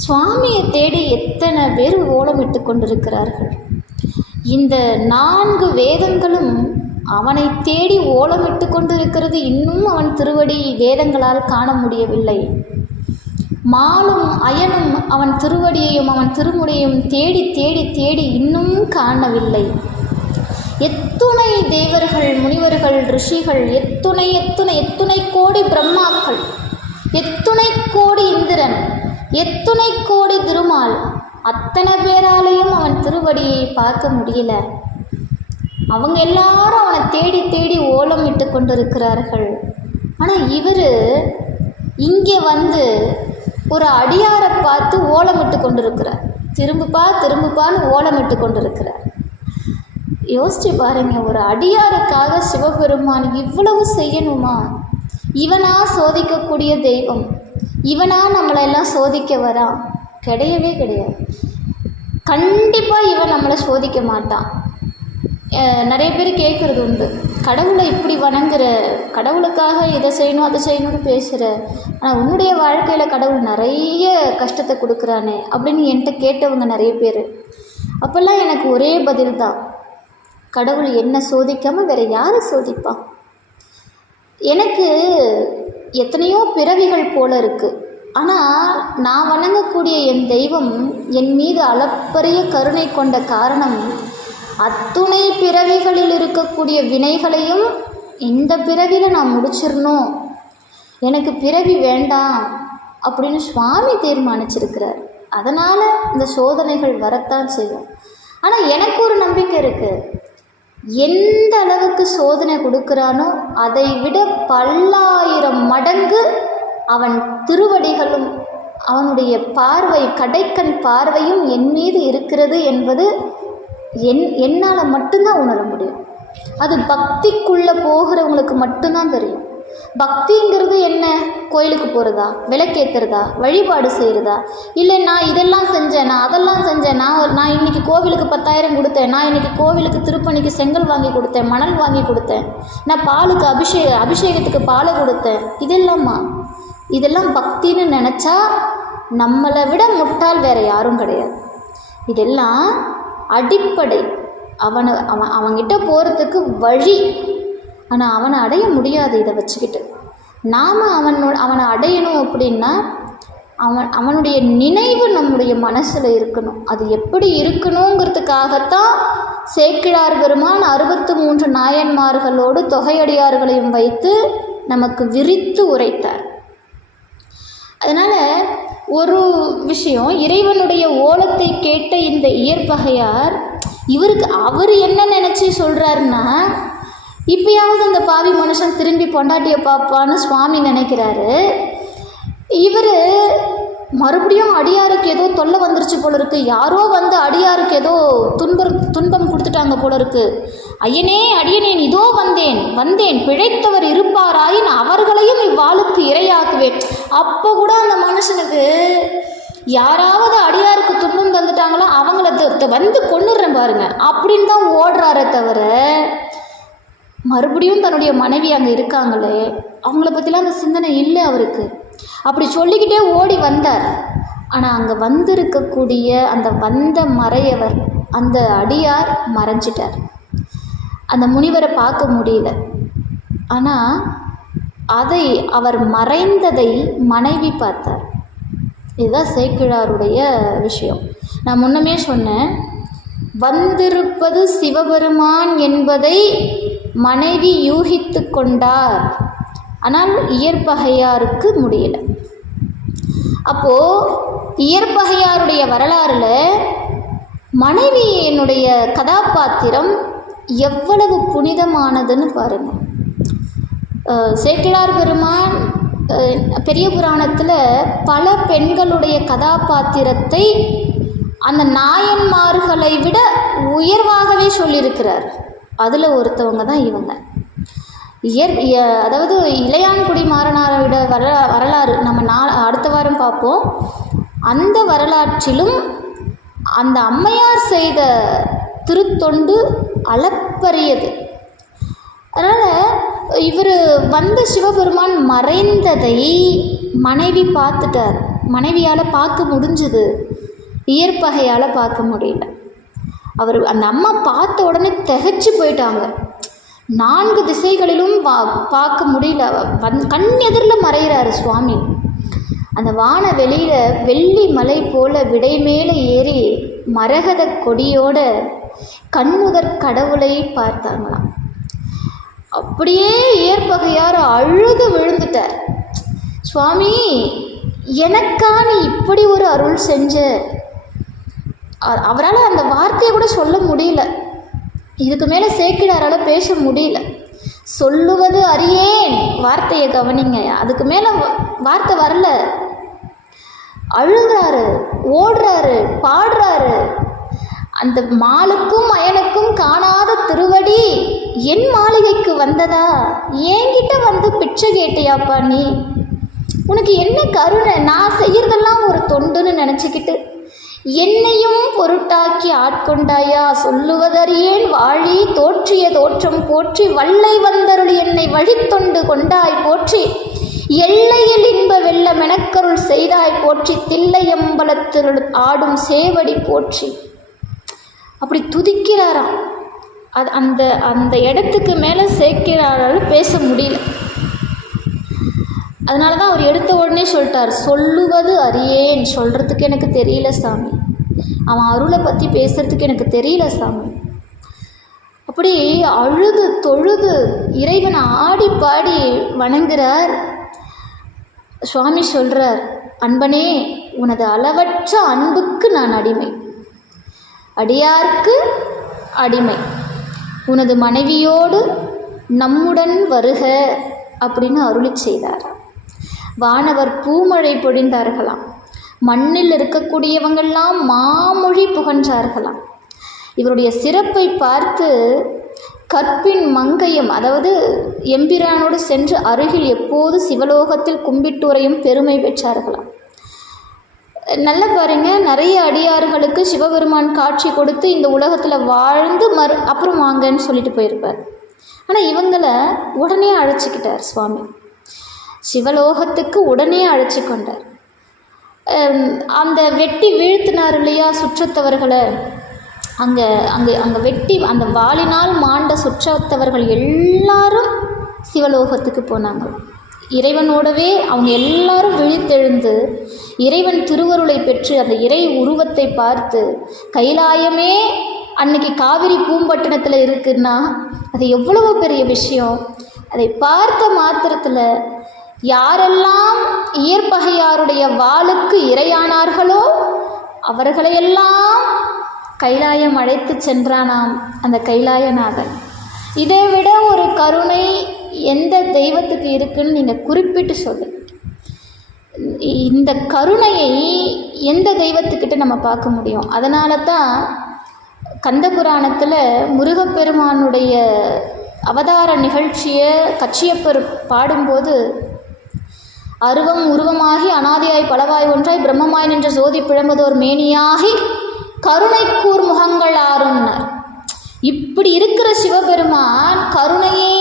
சுவாமியை தேடி எத்தனை பேர் ஓலமிட்டு கொண்டிருக்கிறார்கள். இந்த 4 வேதங்களும் அவனை தேடி ஓலமிட்டு கொண்டிருக்கிறது. இன்னும் அவன் திருவடி வேதங்களால் காண முடியவில்லை. மாலும் அயனும் அவன் திருவடியையும் அவன் திருமுடியையும் தேடி தேடி தேடி இன்னும் காணவில்லை. எத்துணை தேவர்கள், முனிவர்கள், ரிஷிகள், எத்துணை எத்துணை எத்துணை கோடி பிரம்மாக்கள், எத்துணை கோடி இந்திரன், எத்துணை கோடி திருமால், அத்தனை பேராலையும் அவன் திருவடியை பார்க்க முடியல. அவங்க எல்லாரும் அவனை தேடி தேடி ஓலம் இட்டு கொண்டிருக்கிறார்கள். ஆனால் இவர் இங்கே வந்து ஒரு அடியாரை பார்த்து ஓலமிட்டு கொண்டிருக்கிறார். திரும்புப்பான்னு ஓலமிட்டு கொண்டிருக்கிறார். யோசிச்சு பாருங்க, ஒரு அடியாருக்காக சிவபெருமான் இவ்வளவு செய்யணுமா? இவனா சோதிக்கக்கூடிய தெய்வம், இவனா நம்மளெல்லாம் சோதிக்க வரா? கிடையவே கிடையாது. கண்டிப்பாக இவன் நம்மளை சோதிக்க மாட்டான். நிறைய பேர் கேட்குறது உண்டு, கடவுளை இப்படி வணங்குற, கடவுளுக்காக இதை செய்யணும் அதை செய்யணும்னு பேசுகிற, ஆனால் உன்னுடைய வாழ்க்கையில் கடவுள் நிறைய கஷ்டத்தை கொடுக்குறானே அப்படின்னு என்கிட்ட கேட்டவங்க நிறைய பேர். அப்போல்லாம் எனக்கு ஒரே பதில் தான், கடவுள் என்ன சோதிக்காமல் வேறு யாரை சோதிப்பான்? எனக்கு எத்தனையோ பிறவிகள் போல இருக்குது. ஆனால் நான் வணங்கக்கூடிய என் தெய்வம் என் மீது அளப்பரிய கருணை கொண்ட காரணம் அத்துணை பிறவிகளில் இருக்கக்கூடிய வினைகளையும் இந்த பிறவியில் நான் முடிச்சிடணும், எனக்கு பிறவி வேண்டாம் அப்படின்னு சுவாமி தீர்மானிச்சிருக்கிறார். அதனால் இந்த சோதனைகள் வரத்தான் செய்யும். ஆனால் எனக்கு ஒரு நம்பிக்கை இருக்குது, எந்த அளவுக்கு சோதனை கொடுக்குறானோ அதை விட பல்லாயிரம் மடங்கு அவன் திருவடிகளும் அவனுடைய பார்வை, கடைக்கண் பார்வையும் என் மீது இருக்கிறது என்பது என்னால் மட்டும்தான் உணர முடியும். அது பக்திக்குள்ளே போகிறவங்களுக்கு மட்டும்தான் தெரியும். பக்திங்கிறது என்ன? கோயிலுக்கு போகிறதா, விளக்கேற்றுறதா, வழிபாடு செய்கிறதா? இல்லை நான் இதெல்லாம் செஞ்சேன், நான் அதெல்லாம் செஞ்சேன், நான் இன்றைக்கி கோவிலுக்கு 10,000 கொடுத்தேன், நான் இன்றைக்கி கோவிலுக்கு திருப்பணிக்கு செங்கல் வாங்கி கொடுத்தேன், மணல் வாங்கி கொடுத்தேன், நான் பாலுக்கு அபிஷேகத்துக்கு பாலை கொடுத்தேன், இதெல்லாம் பக்தின்னு நினச்சா நம்மளை விட முட்டாள் வேறு யாரும் கிடையாது. இதெல்லாம் அடிப்படை. அவன்கிட்ட போகிறதுக்கு வழி, ஆனால் அவனை அடைய முடியாது இதை வச்சுக்கிட்டு. நாம் அவனை அடையணும் அப்படின்னா அவனுடைய நினைவு நம்முடைய மனசில் இருக்கணும். அது எப்படி இருக்கணுங்கிறதுக்காகத்தான் சேக்கிழார் பெருமான் 63 நாயன்மார்களோடு தொகையடியார்களையும் வைத்து நமக்கு விரித்து உரைத்தார். அதனால் ஒரு விஷயம், இறைவனுடைய ஓலத்தை கேட்ட இந்த இயற்பகையார் அவர் என்ன நினச்சி சொல்கிறாருன்னா, இப்பயாவது அந்த பாவி மனுஷன் திரும்பி பொண்டாட்டியை பார்ப்பான்னு சுவாமி நினைக்கிறாரு. இவர் மறுபடியும் அடியாருக்கு ஏதோ தொல்லை வந்துருச்சு போல இருக்குது, யாரோ வந்து அடியாருக்கு ஏதோ துன்பம் கொடுத்துட்டாங்க போல இருக்குது. அடியனேன் இதோ வந்தேன் பிழைத்தவர் இருப்பாராயின் அவர்களையும் இவ்வாளுக்கு இரையாக்குவேன். அப்போ கூட அந்த மனுஷனுக்கு யாராவது அடியாருக்கு துன்பம் தந்துட்டாங்களோ அவங்கள வந்து கொன்னுடுறேன் பாருங்க அப்படின்னு தான் ஓடுறாரே தவிர, மறுபடியும் தன்னுடைய மனைவி அங்கே இருக்காங்களே அவங்கள பற்றிலாம் அந்த சிந்தனை இல்லை அவருக்கு. அப்படி சொல்லிக்கிட்டே ஓடி வந்தார். ஆனால் அங்கே வந்திருக்கக்கூடிய அந்த வந்த மறையவர், அந்த அடியார் மறைஞ்சிட்டார். அந்த முனிவரை பார்க்க முடியல. ஆனால் அவர் மறைந்ததை மனைவி பார்த்தார். இதுதான் சேக்கிழாருடைய விஷயம். நான் முன்னமே சொன்னேன், வந்திருப்பது சிவபெருமான் என்பதை மனைவி யூகித்து கொண்டார். ஆனால் இயற்பகையாருக்கு முடியல. அப்போது இயற்பகையாருடைய வரலாறில் மனைவியினுடைய கதாபாத்திரம் எவ்வளவு புனிதமானதுன்னு பாருங்கள். சேக்கிழார் பெருமான் பெரிய புராணத்தில் பல பெண்களுடைய கதாபாத்திரத்தை அந்த நாயன்மார்களை விட உயர்வாகவே சொல்லியிருக்கிறார். அதில் ஒருத்தவங்க தான் இவங்க. அதாவது இளையான்குடி மாறனாரோட வரலாறு நம்ம அடுத்த வாரம் பார்ப்போம். அந்த வரலாற்றிலும் அந்த அம்மையார் செய்த திருத்தொண்டு அளப்பரியது. அதனால் இவர் வந்த சிவபெருமான் மறைந்ததை மனைவி பார்த்துட்டார். மனைவியால் பார்க்க முடிஞ்சுது, இயற்பகையால் பார்க்க முடியல. அந்த அம்மா பார்த்த உடனே திகைச்சு போயிட்டாங்க. 4 திசைகளிலும் பார்க்க முடியல. கண் எதிரில் மறைகிறாரு சுவாமி. அந்த வான வெளியில் வெள்ளி மலை போல விடை மேலே ஏறி மரகத கொடியோட கண்ணுதற் கடவுளை பார்த்தாங்களாம். அப்படியே இயற்பகையார் அழுது விழுந்துட்டார். சுவாமி, எனக்கா நீ இப்படி ஒரு அருள் செஞ்ச? அவரால் அந்த வார்த்தையை கூட சொல்ல முடியல. இதுக்கு மேலே சேக்கிழாரால் பேச முடியல. சொல்லுவது அறியேன், வார்த்தையை கவனிங்க, அதுக்கு மேலே வார்த்தை வரல. அழுகிறாரு, ஓடுறாரு, பாடுறாரு. அந்த மாலுக்கும் அயனுக்கும் காணாத திருவடி என் மாளிகைக்கு வந்ததா? என்கிட்ட வந்து பிச்சை கேட்டியாப்பா நீ? உனக்கு என்ன கருணை? நான் செய்யறதெல்லாம் ஒரு தொண்டுன்னு நினச்சிக்கிட்டு என்னையும் பொருட்டாக்கி ஆட்கொண்டாயா? சொல்லுவதறியேன் வாழி தோற்றிய தோற்றம் போற்றி வல்லை வந்தருள் என்னை வழித்தொண்டு கொண்டாய் போற்றி எல்லையில் இன்ப வெள்ள மெனக்கருள் செய்தாய் போற்றி தில்லையம்பலத்தில் ஆடும் சேவடி போற்றி. அப்படி துதிக்கிறாராம். அது அந்த அந்த இடத்துக்கு மேலே சேர்க்கிறாரால் பேச முடியல. அதனால தான் அவர் எடுத்த உடனே சொல்லிட்டார், சொல்லுவது அறியேன், சொல்கிறதுக்கு எனக்கு தெரியல சாமி, அவன் அருளை பற்றி பேசுகிறதுக்கு எனக்கு தெரியல சாமி. அப்படி அழுது தொழுது இறைவனை ஆடி பாடி வணங்குறார். சுவாமி சொல்கிறார், அன்பனே, உனது அளவற்ற அன்புக்கு நான் அடிமை, அடியார்க்கு அடிமை, உனது மனைவியோடு நம்முடன் வருக அப்படின்னு அருளி செய்தார். வானவர் பூமழை பொழிந்தார்களாம். மண்ணில் இருக்கக்கூடியவங்கெல்லாம் மாமொழி புகன்றார்களாம். இவருடைய சிறப்பை பார்த்து கற்பின் மங்கையம், அதாவது எம்பிரானோடு சென்று அருகில் எப்போது சிவலோகத்தில் கும்பிட்டுரையும் பெருமை பெற்றார்களாம். நல்லா பாருங்க, நிறைய அடியார்களுக்கு சிவபெருமான் காட்சி கொடுத்து இந்த உலகத்தில் வாழ்ந்து அப்புறம் வாங்கன்னு சொல்லிட்டு போயிருப்பார். ஆனால் இவங்களை உடனே அழைச்சிக்கிட்டார் சுவாமி, சிவலோகத்துக்கு உடனே அழைச்சி கொண்டார். அந்த வெட்டி வீழ்த்தினார் இல்லையா சுற்றத்தவர்களை, அங்கே அங்கே அங்கே வெட்டி அந்த வாளினால் மாண்ட சுற்றத்தவர்கள் எல்லாரும் சிவலோகத்துக்கு போனாங்க. இறைவனோடவே அவங்க எல்லாரும் விழித்தெழுந்து இறைவன் திருவருளை பெற்று அந்த இறை உருவத்தை பார்த்து, கைலாயமே அன்னைக்கு காவிரி பூம்பட்டினத்தில் இருக்குன்னா அது எவ்வளவு பெரிய விஷயம். அதை பார்த்த மாத்திரத்தில் யாரெல்லாம் இயற்பகையாருடைய வாளுக்கு இரையானார்களோ அவர்களையெல்லாம் கைலாயம் அழைத்து சென்றானாம் அந்த கைலாயநாதன். இதை விட ஒரு கருணை எந்த தெய்வத்துக்கு இருக்குன்னு நீங்கள் குறிப்பிட்டு சொல்லு. இந்த கருணையை எந்த தெய்வத்துக்கிட்ட நம்ம பார்க்க முடியும்? அதனால தான் கந்த புராணத்தில் முருகப்பெருமானுடைய அவதார நிகழ்ச்சியை கச்சியப்பர் பாடும்போது, அருவம் உருவமாகி அனாதியாய் பலவாய் ஒன்றாய் பிரம்மமாய் நின்ற ஜோதி பிழம்பதோர் மேனியாகி கருணை கூர் முகங்கள் ஆறுன்னார். இப்படி இருக்கிற சிவபெருமான் கருணையே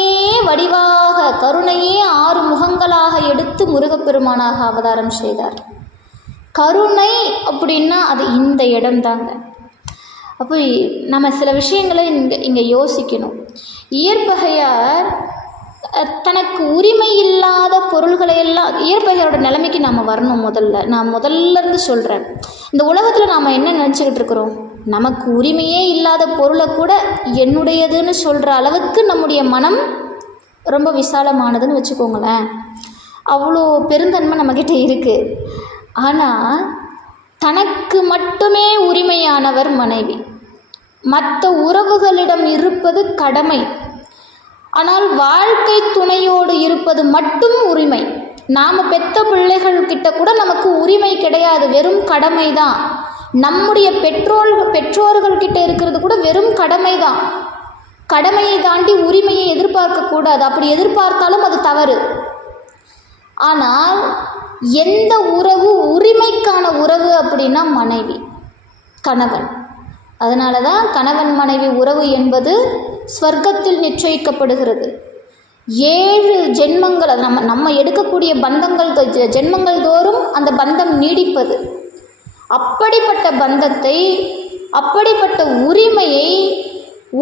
வடிவாக, கருணையே 6 முகங்களாக எடுத்து முருகப்பெருமானாக அவதாரம் செய்தார். கருணை அப்படின்னா அது இந்த இடம்தாங்க. அப்போ நம்ம சில விஷயங்களை இங்கே யோசிக்கணும். இயற்பகையார் தனக்கு உரிமை இல்லாத பொருள்களை எல்லாம், இயற்பகையோட நிலைமைக்கு நாம் வரணும். நான் முதல்ல இருந்து சொல்கிறேன், இந்த உலகத்தில் நாம் என்ன நினச்சிக்கிட்டு இருக்கிறோம்? நமக்கு உரிமையே இல்லாத பொருளை கூட என்னுடையதுன்னு சொல்கிற அளவுக்கு நம்முடைய மனம் ரொம்ப விசாலமானதுன்னு வச்சுக்கோங்களேன். அவ்வளோ பெருந்தன்மை நம்மக்கிட்ட இருக்குது. ஆனால் தனக்கு மட்டுமே உரிமையானவர் மனைவி, மற்ற உறவுகளிடம் இருப்பது கடமை. ஆனால் வாழ்க்கை துணையோடு இருப்பது மட்டும் உரிமை. நாம் பெத்த பிள்ளைகள்கிட்ட கூட நமக்கு உரிமை கிடையாது, வெறும் கடமை தான். நம்முடைய பெற்றோர்கள்கிட்ட இருக்கிறது கூட வெறும் கடமை தான். கடமையை தாண்டி உரிமையை எதிர்பார்க்கக்கூடாது. அப்படி எதிர்பார்த்தாலும் அது தவறு. ஆனால் எந்த உறவு உரிமைக்கான உறவு அப்படின்னா மனைவி, கணவன். அதனால தான் கணவன் மனைவி உறவு என்பது ஸ்வர்க்கத்தில் நிச்சயிக்கப்படுகிறது. 7 ஜென்மங்கள், அது நம்ம எடுக்கக்கூடிய பந்தங்கள், ஜென்மங்கள் தோறும் அந்த பந்தம் நீடிப்பது. அப்படிப்பட்ட பந்தத்தை, அப்படிப்பட்ட உரிமையை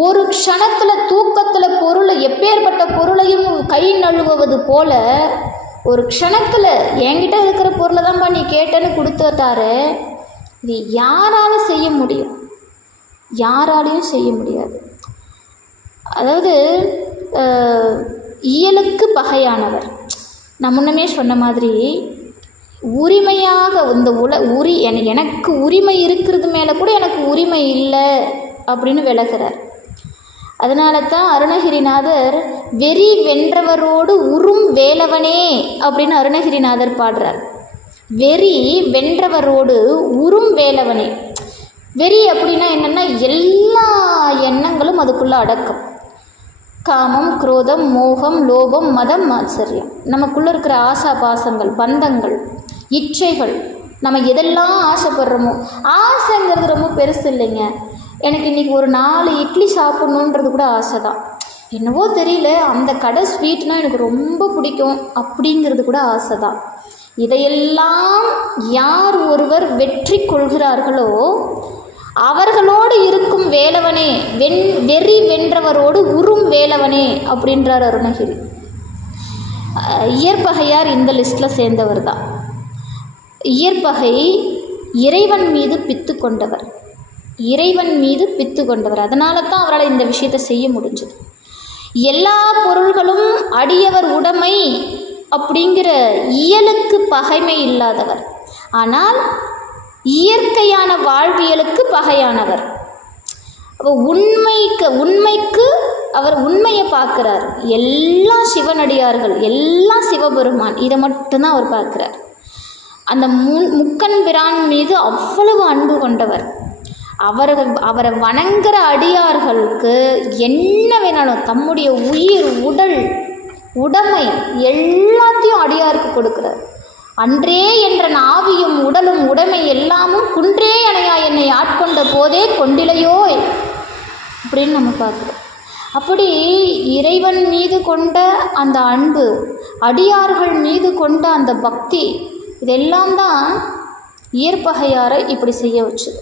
ஒரு க்ஷணத்தில் தூக்கத்தில் பொருளை, எப்பேற்பட்ட பொருளையும் கை நழுவுவது போல ஒரு க்ஷணத்தில் என்கிட்ட இருக்கிற பொருளை தான்ப்பா நீ கேட்டேன்னு கொடுத்துட்டாரு. இது யாராலும் செய்ய முடியும்? யாராலையும் செய்ய முடியாது. அதாவது இயலுக்கு பகையானவர். நான் முன்னமே சொன்ன மாதிரி உரிமையாக இந்த எனக்கு உரிமை இருக்கிறது மேலே கூட எனக்கு உரிமை இல்லை அப்படின்னு விலகிறார். அதனால தான் அருணகிரிநாதர் வெறி வென்றவரோடு உறும் வேலவனே அப்படின்னு அருணகிரிநாதர் பாடுறார். வெறி வென்றவரோடு உறும் வேலவனே. வெறி அப்படின்னா என்னென்னா எல்லா எண்ணங்களும் அதுக்குள்ளே அடக்கம். காமம், குரோதம், மோகம், லோபம், மதம், மாத்சரியம், நமக்குள்ளே இருக்கிற ஆசா பாசங்கள், பந்தங்கள், இச்சைகள், நம்ம எதெல்லாம் ஆசைப்படுறோமோ. ஆசைங்கிறது ரொம்ப பெருசு இல்லைங்க. எனக்கு இன்றைக்கி ஒரு 4 இட்லி சாப்பிட்ணுன்றது கூட ஆசை தான். என்னவோ தெரியல, அந்த கடை ஸ்வீட்னால் எனக்கு ரொம்ப பிடிக்கும் அப்படிங்கிறது கூட ஆசை தான். இதையெல்லாம் யார் ஒருவர் வெற்றி கொள்கிறார்களோ அவர்களோடு இருக்கும் வேலவனே, வெறி வென்றவரோடு உறும் வேலவனே அப்படின்றார் அருணகிரி. இயற்பகையார் இந்த லிஸ்ட்டில் சேர்ந்தவர் தான். இயற்பகை இறைவன் மீது பித்து கொண்டவர், இறைவன் மீது பித்து கொண்டவர். அதனால தான் அவரால் இந்த விஷயத்தை செய்ய முடிஞ்சது. எல்லா பொருள்களும் அடியவர் உடைமை அப்படிங்கிற இயலுக்கு பகைமை இல்லாதவர், ஆனால் இயற்கையான வாழ்வியலுக்கு பகையானவர். அப்போ உண்மைக்கு அவர் உண்மையை பார்க்குறார். எல்லா சிவனடியார்கள், எல்லா சிவபெருமான், இதை மட்டும்தான் அவர் பார்க்குறார். அந்த முக்கன் பிரான் மீது அவ்வளவு அன்பு கொண்டவர். அவரை வணங்குற அடியார்களுக்கு என்ன வேணாலும், தம்முடைய உயிர், உடல், உடைமை எல்லாத்தையும் அடியாருக்கு கொடுக்குறார். அன்றே என்ற ஆவியும் உடலும் உடைமை எல்லாமும் குன்றே அணையா என்னை ஆட்கொண்ட போதே கொண்டிலையோ அப்படின்னு நம்ம பார்க்குறோம். அப்படி இறைவன் மீது கொண்ட அந்த அன்பு, அடியார்கள் மீது கொண்ட அந்த பக்தி, இதெல்லாம் தான் இயற்பகையாரை இப்படி செய்ய வச்சுது.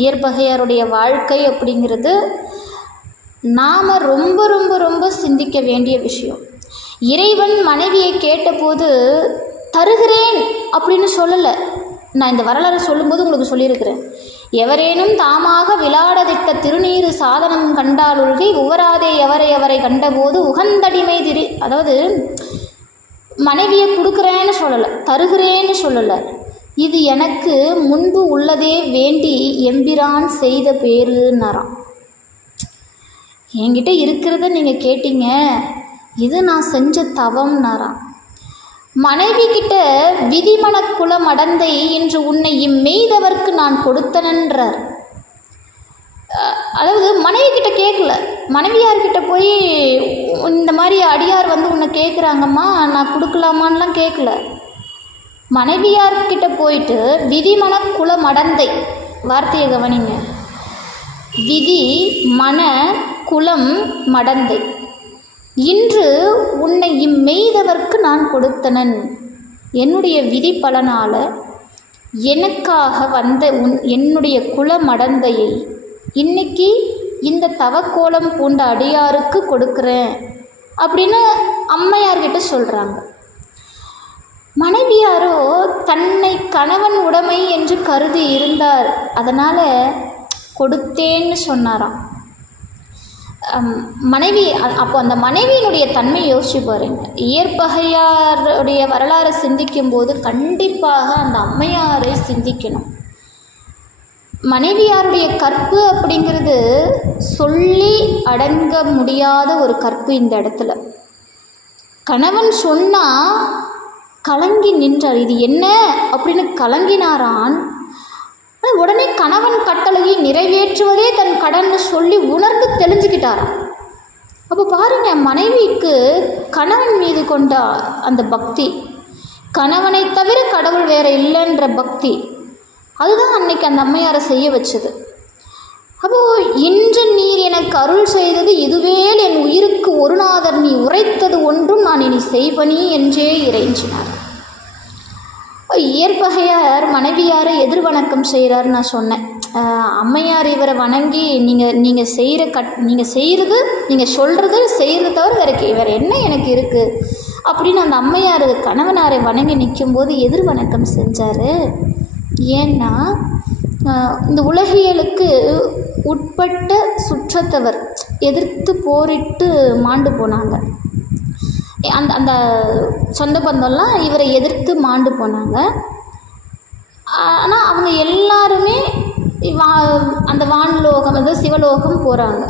இயற்பகையாருடைய வாழ்க்கை அப்படிங்கிறது நாம் ரொம்ப ரொம்ப ரொம்ப சிந்திக்க வேண்டிய விஷயம். இறைவன் மனைவியை கேட்டபோது தருகிறேன் அப்படின்னு சொல்லலை. நான் இந்த வரலாறு சொல்லும்போது உங்களுக்கு சொல்லியிருக்கிறேன். எவரேனும் தாமாக விளாடதிட்ட திருநீறு சாதனம் கண்டாலுள்கை உவராதே எவரை எவரை கண்டபோது உகந்தடிமை அதாவது மனைவியை கொடுக்குறேன்னு சொல்லலை, தருகிறேன்னு சொல்லலை. இது எனக்கு முன்பு உள்ளதே வேண்டி எம்பிரான் செய்த பேருன்னாராம். என்கிட்ட இருக்கிறத நீங்கள் கேட்டீங்க, இது நான் செஞ்ச தவம்னாராம். மனைவி கிட்ட விதிமணக்குல மடந்தை என்று உன்னை இம்மெய்தவர்க்கு நான் கொடுத்தனன்றார். அதாவது மனைவி கிட்ட கேட்கல, மனைவியார்கிட்ட போய் இந்த மாதிரி அடியார் வந்து உன்னை கேட்குறாங்கம்மா நான் கொடுக்கலாமான்லாம் கேட்கல. மனைவியார்கிட்ட போயிட்டு விதிமணக்குல மடந்தை, வார்த்தையை கவனிங்க, விதி மன குலம் மடந்தை, இன்று உன்னை இம்மெய்தவர்க்கு நான் கொடுத்தனன். என்னுடைய விதி பலனால் எனக்காக வந்த என்னுடைய குல மடந்தையை இன்னைக்கு இந்த தவக்கோலம் பூண்ட அடியாருக்கு கொடுக்குறேன் அப்படின்னு அம்மையார்கிட்ட சொல்கிறாங்க. மனைவியாரோ தன்னை கணவன் உடைமை என்று கருதி இருந்தார், அதனால் கொடுத்தேன்னு சொன்னாராம். மனைவி அப்போ அந்த மனைவியினுடைய தன்மை யோசிச்சு பாருங்க. இயற்பகையாருடைய வரலாறை சிந்திக்கும் போது கண்டிப்பாக அந்த அம்மையாரை சிந்திக்கணும். மனைவியாருடைய கற்பு அப்படிங்கிறது சொல்லி அடங்க முடியாத ஒரு கற்பு. இந்த இடத்துல கணவன் சொன்னால் கலங்கி நின்றார். இது என்ன அப்படின்னு கலங்கினாரான். உடனே கணவன் கட்டளையை நிறைவேற்றுவதே தன் கடன்னு சொல்லி உணர்ந்து தெளிஞ்சுக்கிட்டாராம். அப்போ பாருங்க, மனைவிக்கு கணவன் மீது கொண்ட அந்த பக்தி, கணவனை தவிர கடவுள் வேற இல்லைன்ற பக்தி, அதுதான் அன்னைக்கு அந்த அம்மையாரை செய்ய வச்சது. அப்போது இன்று நீர் எனக்கு அருள் செய்தது இதுவேல் என் உயிருக்கு ஒரு நாதர் நீ உரைத்தது ஒன்றும் நான் இனி செய்வனி என்றே இறைஞ்சினார். இயற்பகையார் மனைவியாரை எதிர்வணக்கம் செய்கிறார். நான் சொன்னேன், அம்மையார் இவரை வணங்கி நீங்கள் செய்கிறது நீங்கள் சொல்கிறது செய்கிறது தவிர வேறு என்ன எனக்கு இருக்குது அப்படின்னு அந்த அம்மையார் கணவனாரை வணங்கி நிற்கும்போது எதிர்வணக்கம் செஞ்சார். ஏன்னா இந்த உலகியலுக்கு உட்பட்ட சுற்றத்தவர் எதிர்த்து போரிட்டு மாண்டு போனாங்க. அந்த சொந்த பந்தம்லாம் இவரை எதிர்த்து மாண்டு போனாங்க. ஆனால் அவங்க எல்லாருமே அந்த வான்லோகம், அதாவது சிவலோகம் போகிறாங்க.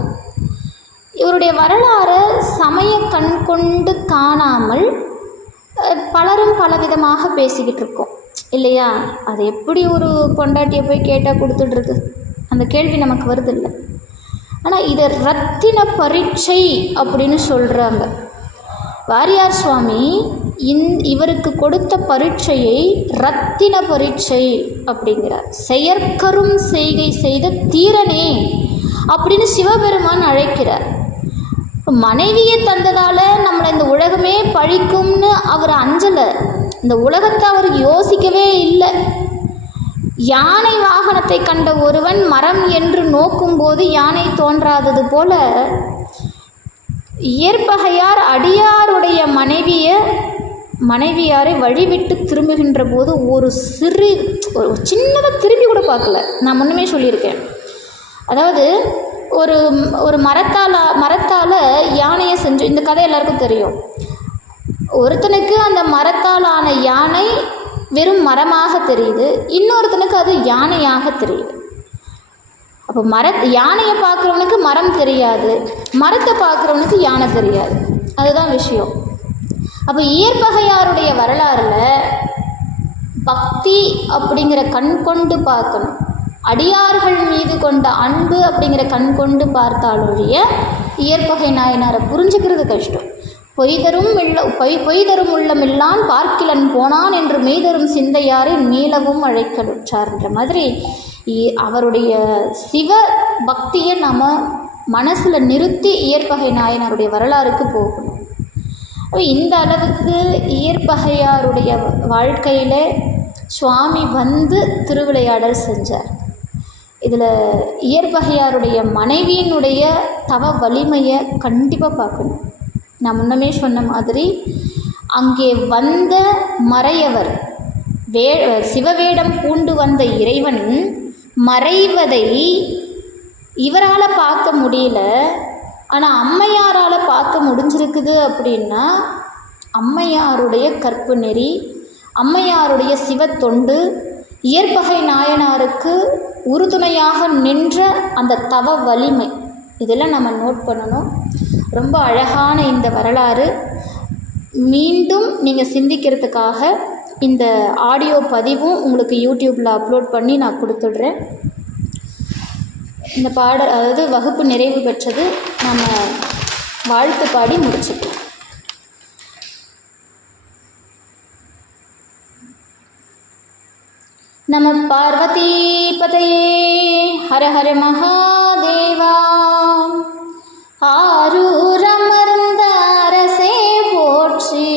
இவருடைய வரலாறை சமய கண் கொண்டு காணாமல் பலரும் பலவிதமாக பேசிக்கிட்டு இருக்கோம் இல்லையா? அது எப்படி ஒரு பொண்டாட்டியை போய் கேட்டால் கொடுத்துட்ருக்கு, அந்த கேள்வி நமக்கு வருது இல்லை. ஆனால் இதை ரத்தின பரீட்சை அப்படின்னு சொல்கிறாங்க. வாரியார் சுவாமி இவருக்கு கொடுத்த பரீட்சையை ரத்தின பரீட்சை அப்படிங்கிறார். செயற்கரும் செய்கை செய்த தீரனே அப்படின்னு சிவபெருமான் அழைக்கிறார். மனைவியை தந்ததால் நம்மளை இந்த உலகமே பழிக்கும்னு அவர் அஞ்சலை. இந்த உலகத்தை அவர் யோசிக்கவே இல்லை. யானை வாகனத்தை கண்ட ஒருவன் மரம் என்று நோக்கும்போது யானை தோன்றாதது போல இயற்பகையார் அடியாருடைய மனைவியாரை வழிவிட்டு திரும்புகின்ற போது ஒரு சின்னதாக திரும்பி கூட பார்க்கல. நான் முன்னமே சொல்லியிருக்கேன். அதாவது ஒரு மரத்தால் யானையை செஞ்சு, இந்த கதை எல்லாருக்கும் தெரியும். ஒருத்தனுக்கு அந்த மரத்தால் ஆன யானை வெறும் மரமாக தெரியுது, இன்னொருத்தனுக்கு அது யானையாக தெரியுது. அப்போ யானையை பார்க்குறவனுக்கு மரம் தெரியாது, மரத்தை பார்க்குறவனுக்கு யானை தெரியாது. அதுதான் விஷயம். அப்போ இயற்பகையாருடைய வரலாறில் பக்தி அப்படிங்கிற கண் கொண்டு பார்க்கணும். அடியார்கள் மீது கொண்ட அன்பு அப்படிங்கிற கண் கொண்டு பார்த்தாலொழிய இயற்பகை நாயனாரை புரிஞ்சுக்கிறது கஷ்டம். பொய் தரும் உள்ளமில்லான் பார்க்கிலன் போனான் என்று மெய்தரும் சிந்தையாரை மீளவும் அழைக்கலுற்றார்ன்ற மாதிரி அவருடைய சிவ பக்தியை நாம் மனசில் நிறுத்தி இயற்பகை நாயனாருடைய வரலாறுக்கு போகணும். இந்த அளவுக்கு இயற்பகையாருடைய வாழ்க்கையில் சுவாமி வந்து திருவிளையாடல் செஞ்சார். இதில் இயற்பகையாருடைய மனைவியினுடைய தவ வலிமையை கண்டிப்பாக பார்க்கணும். நான் முன்னமே சொன்ன மாதிரி அங்கே வந்த மறையவர் சிவவேடம் பூண்டு வந்த இறைவன் மறைவதை இவரால் பார்க்க முடியல. ஆனால் அம்மையாரால் பார்க்க முடிஞ்சிருக்குது. அப்படின்னா அம்மையாருடைய கற்பு நெறி, அம்மையாருடைய சிவத்தொண்டு, இயற்பகை நாயனாருக்கு உறுதுணையாக நின்ற அந்த தவ வலிமை, இதெல்லாம் நம்ம நோட் பண்ணணும். ரொம்ப அழகான இந்த வரலாறு மீண்டும் நீங்கள் சிந்திக்கிறதுக்காக இந்த ஆடியோ பதிவும் உங்களுக்கு யூடியூப்பில் அப்லோட் பண்ணி நான் கொடுத்துட்றேன். இந்த அதாவது வகுப்பு நிறைவு பெற்றது. நம்ம வாழ்த்து பாடி முடிச்சுக்கலாம். நம பார்வதி பதையே ஹர ஹர மகாதேவா. ஆரூரமர்ந்த அரசே போற்றி,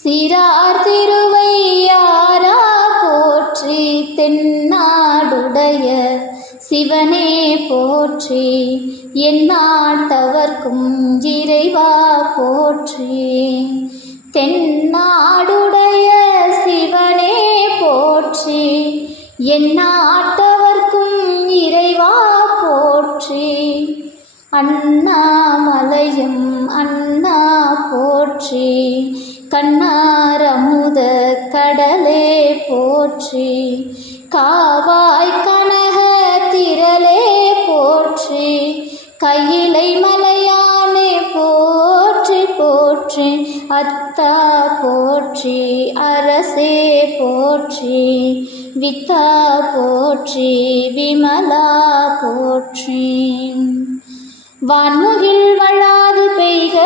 சிறார் திருவையாரா போற்றி, தென்னாடுடைய சிவனே போற்றி, எந்நாட்டவர்க்கும் இறைவா போற்றி. தென்னாடுடைய சிவனே போற்றி, எந்நாட்டவர்க்கும் இறைவா போற்றி. அண்ணாமலையும் அண்ணா போற்றி, கண்ணாரமுத கடலே போற்றி, காவாய் கனக திரளே போற்றி, கையிலை மலையானே போற்றி போற்றி, அத்தா போற்றி, அரசே போற்றி, வித்தா போற்றி, விமலா போற்றி. வான்முகில் வளாது பெய்க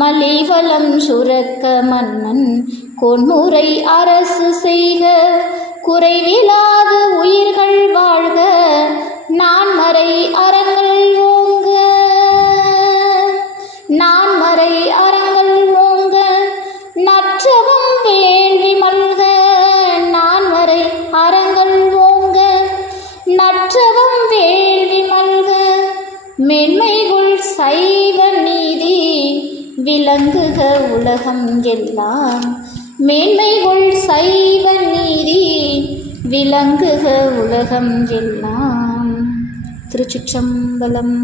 மலிவலம் சுரக்க, மன்னன் கொன்முறை அரசு செய்க, குறைவிலாது உயிர்கள் வாழ்க, நான்மறை அறங்கள் ஓங்க, நான்மறை அறங்கள் ஓங்க, நற்றவம் வேள்வி மல்க, நான்மறை அறங்கள் ஓங்க, நற்றவம் வேள்வி மல்க, மென்மைகுள் சைவ நீதி விளங்குக உலகம் எல்லாம், மேன்மைகுள் சைவ நீதி விளங்குக உலகம் எல்லாம். திருச்சிற்றம்பலம்.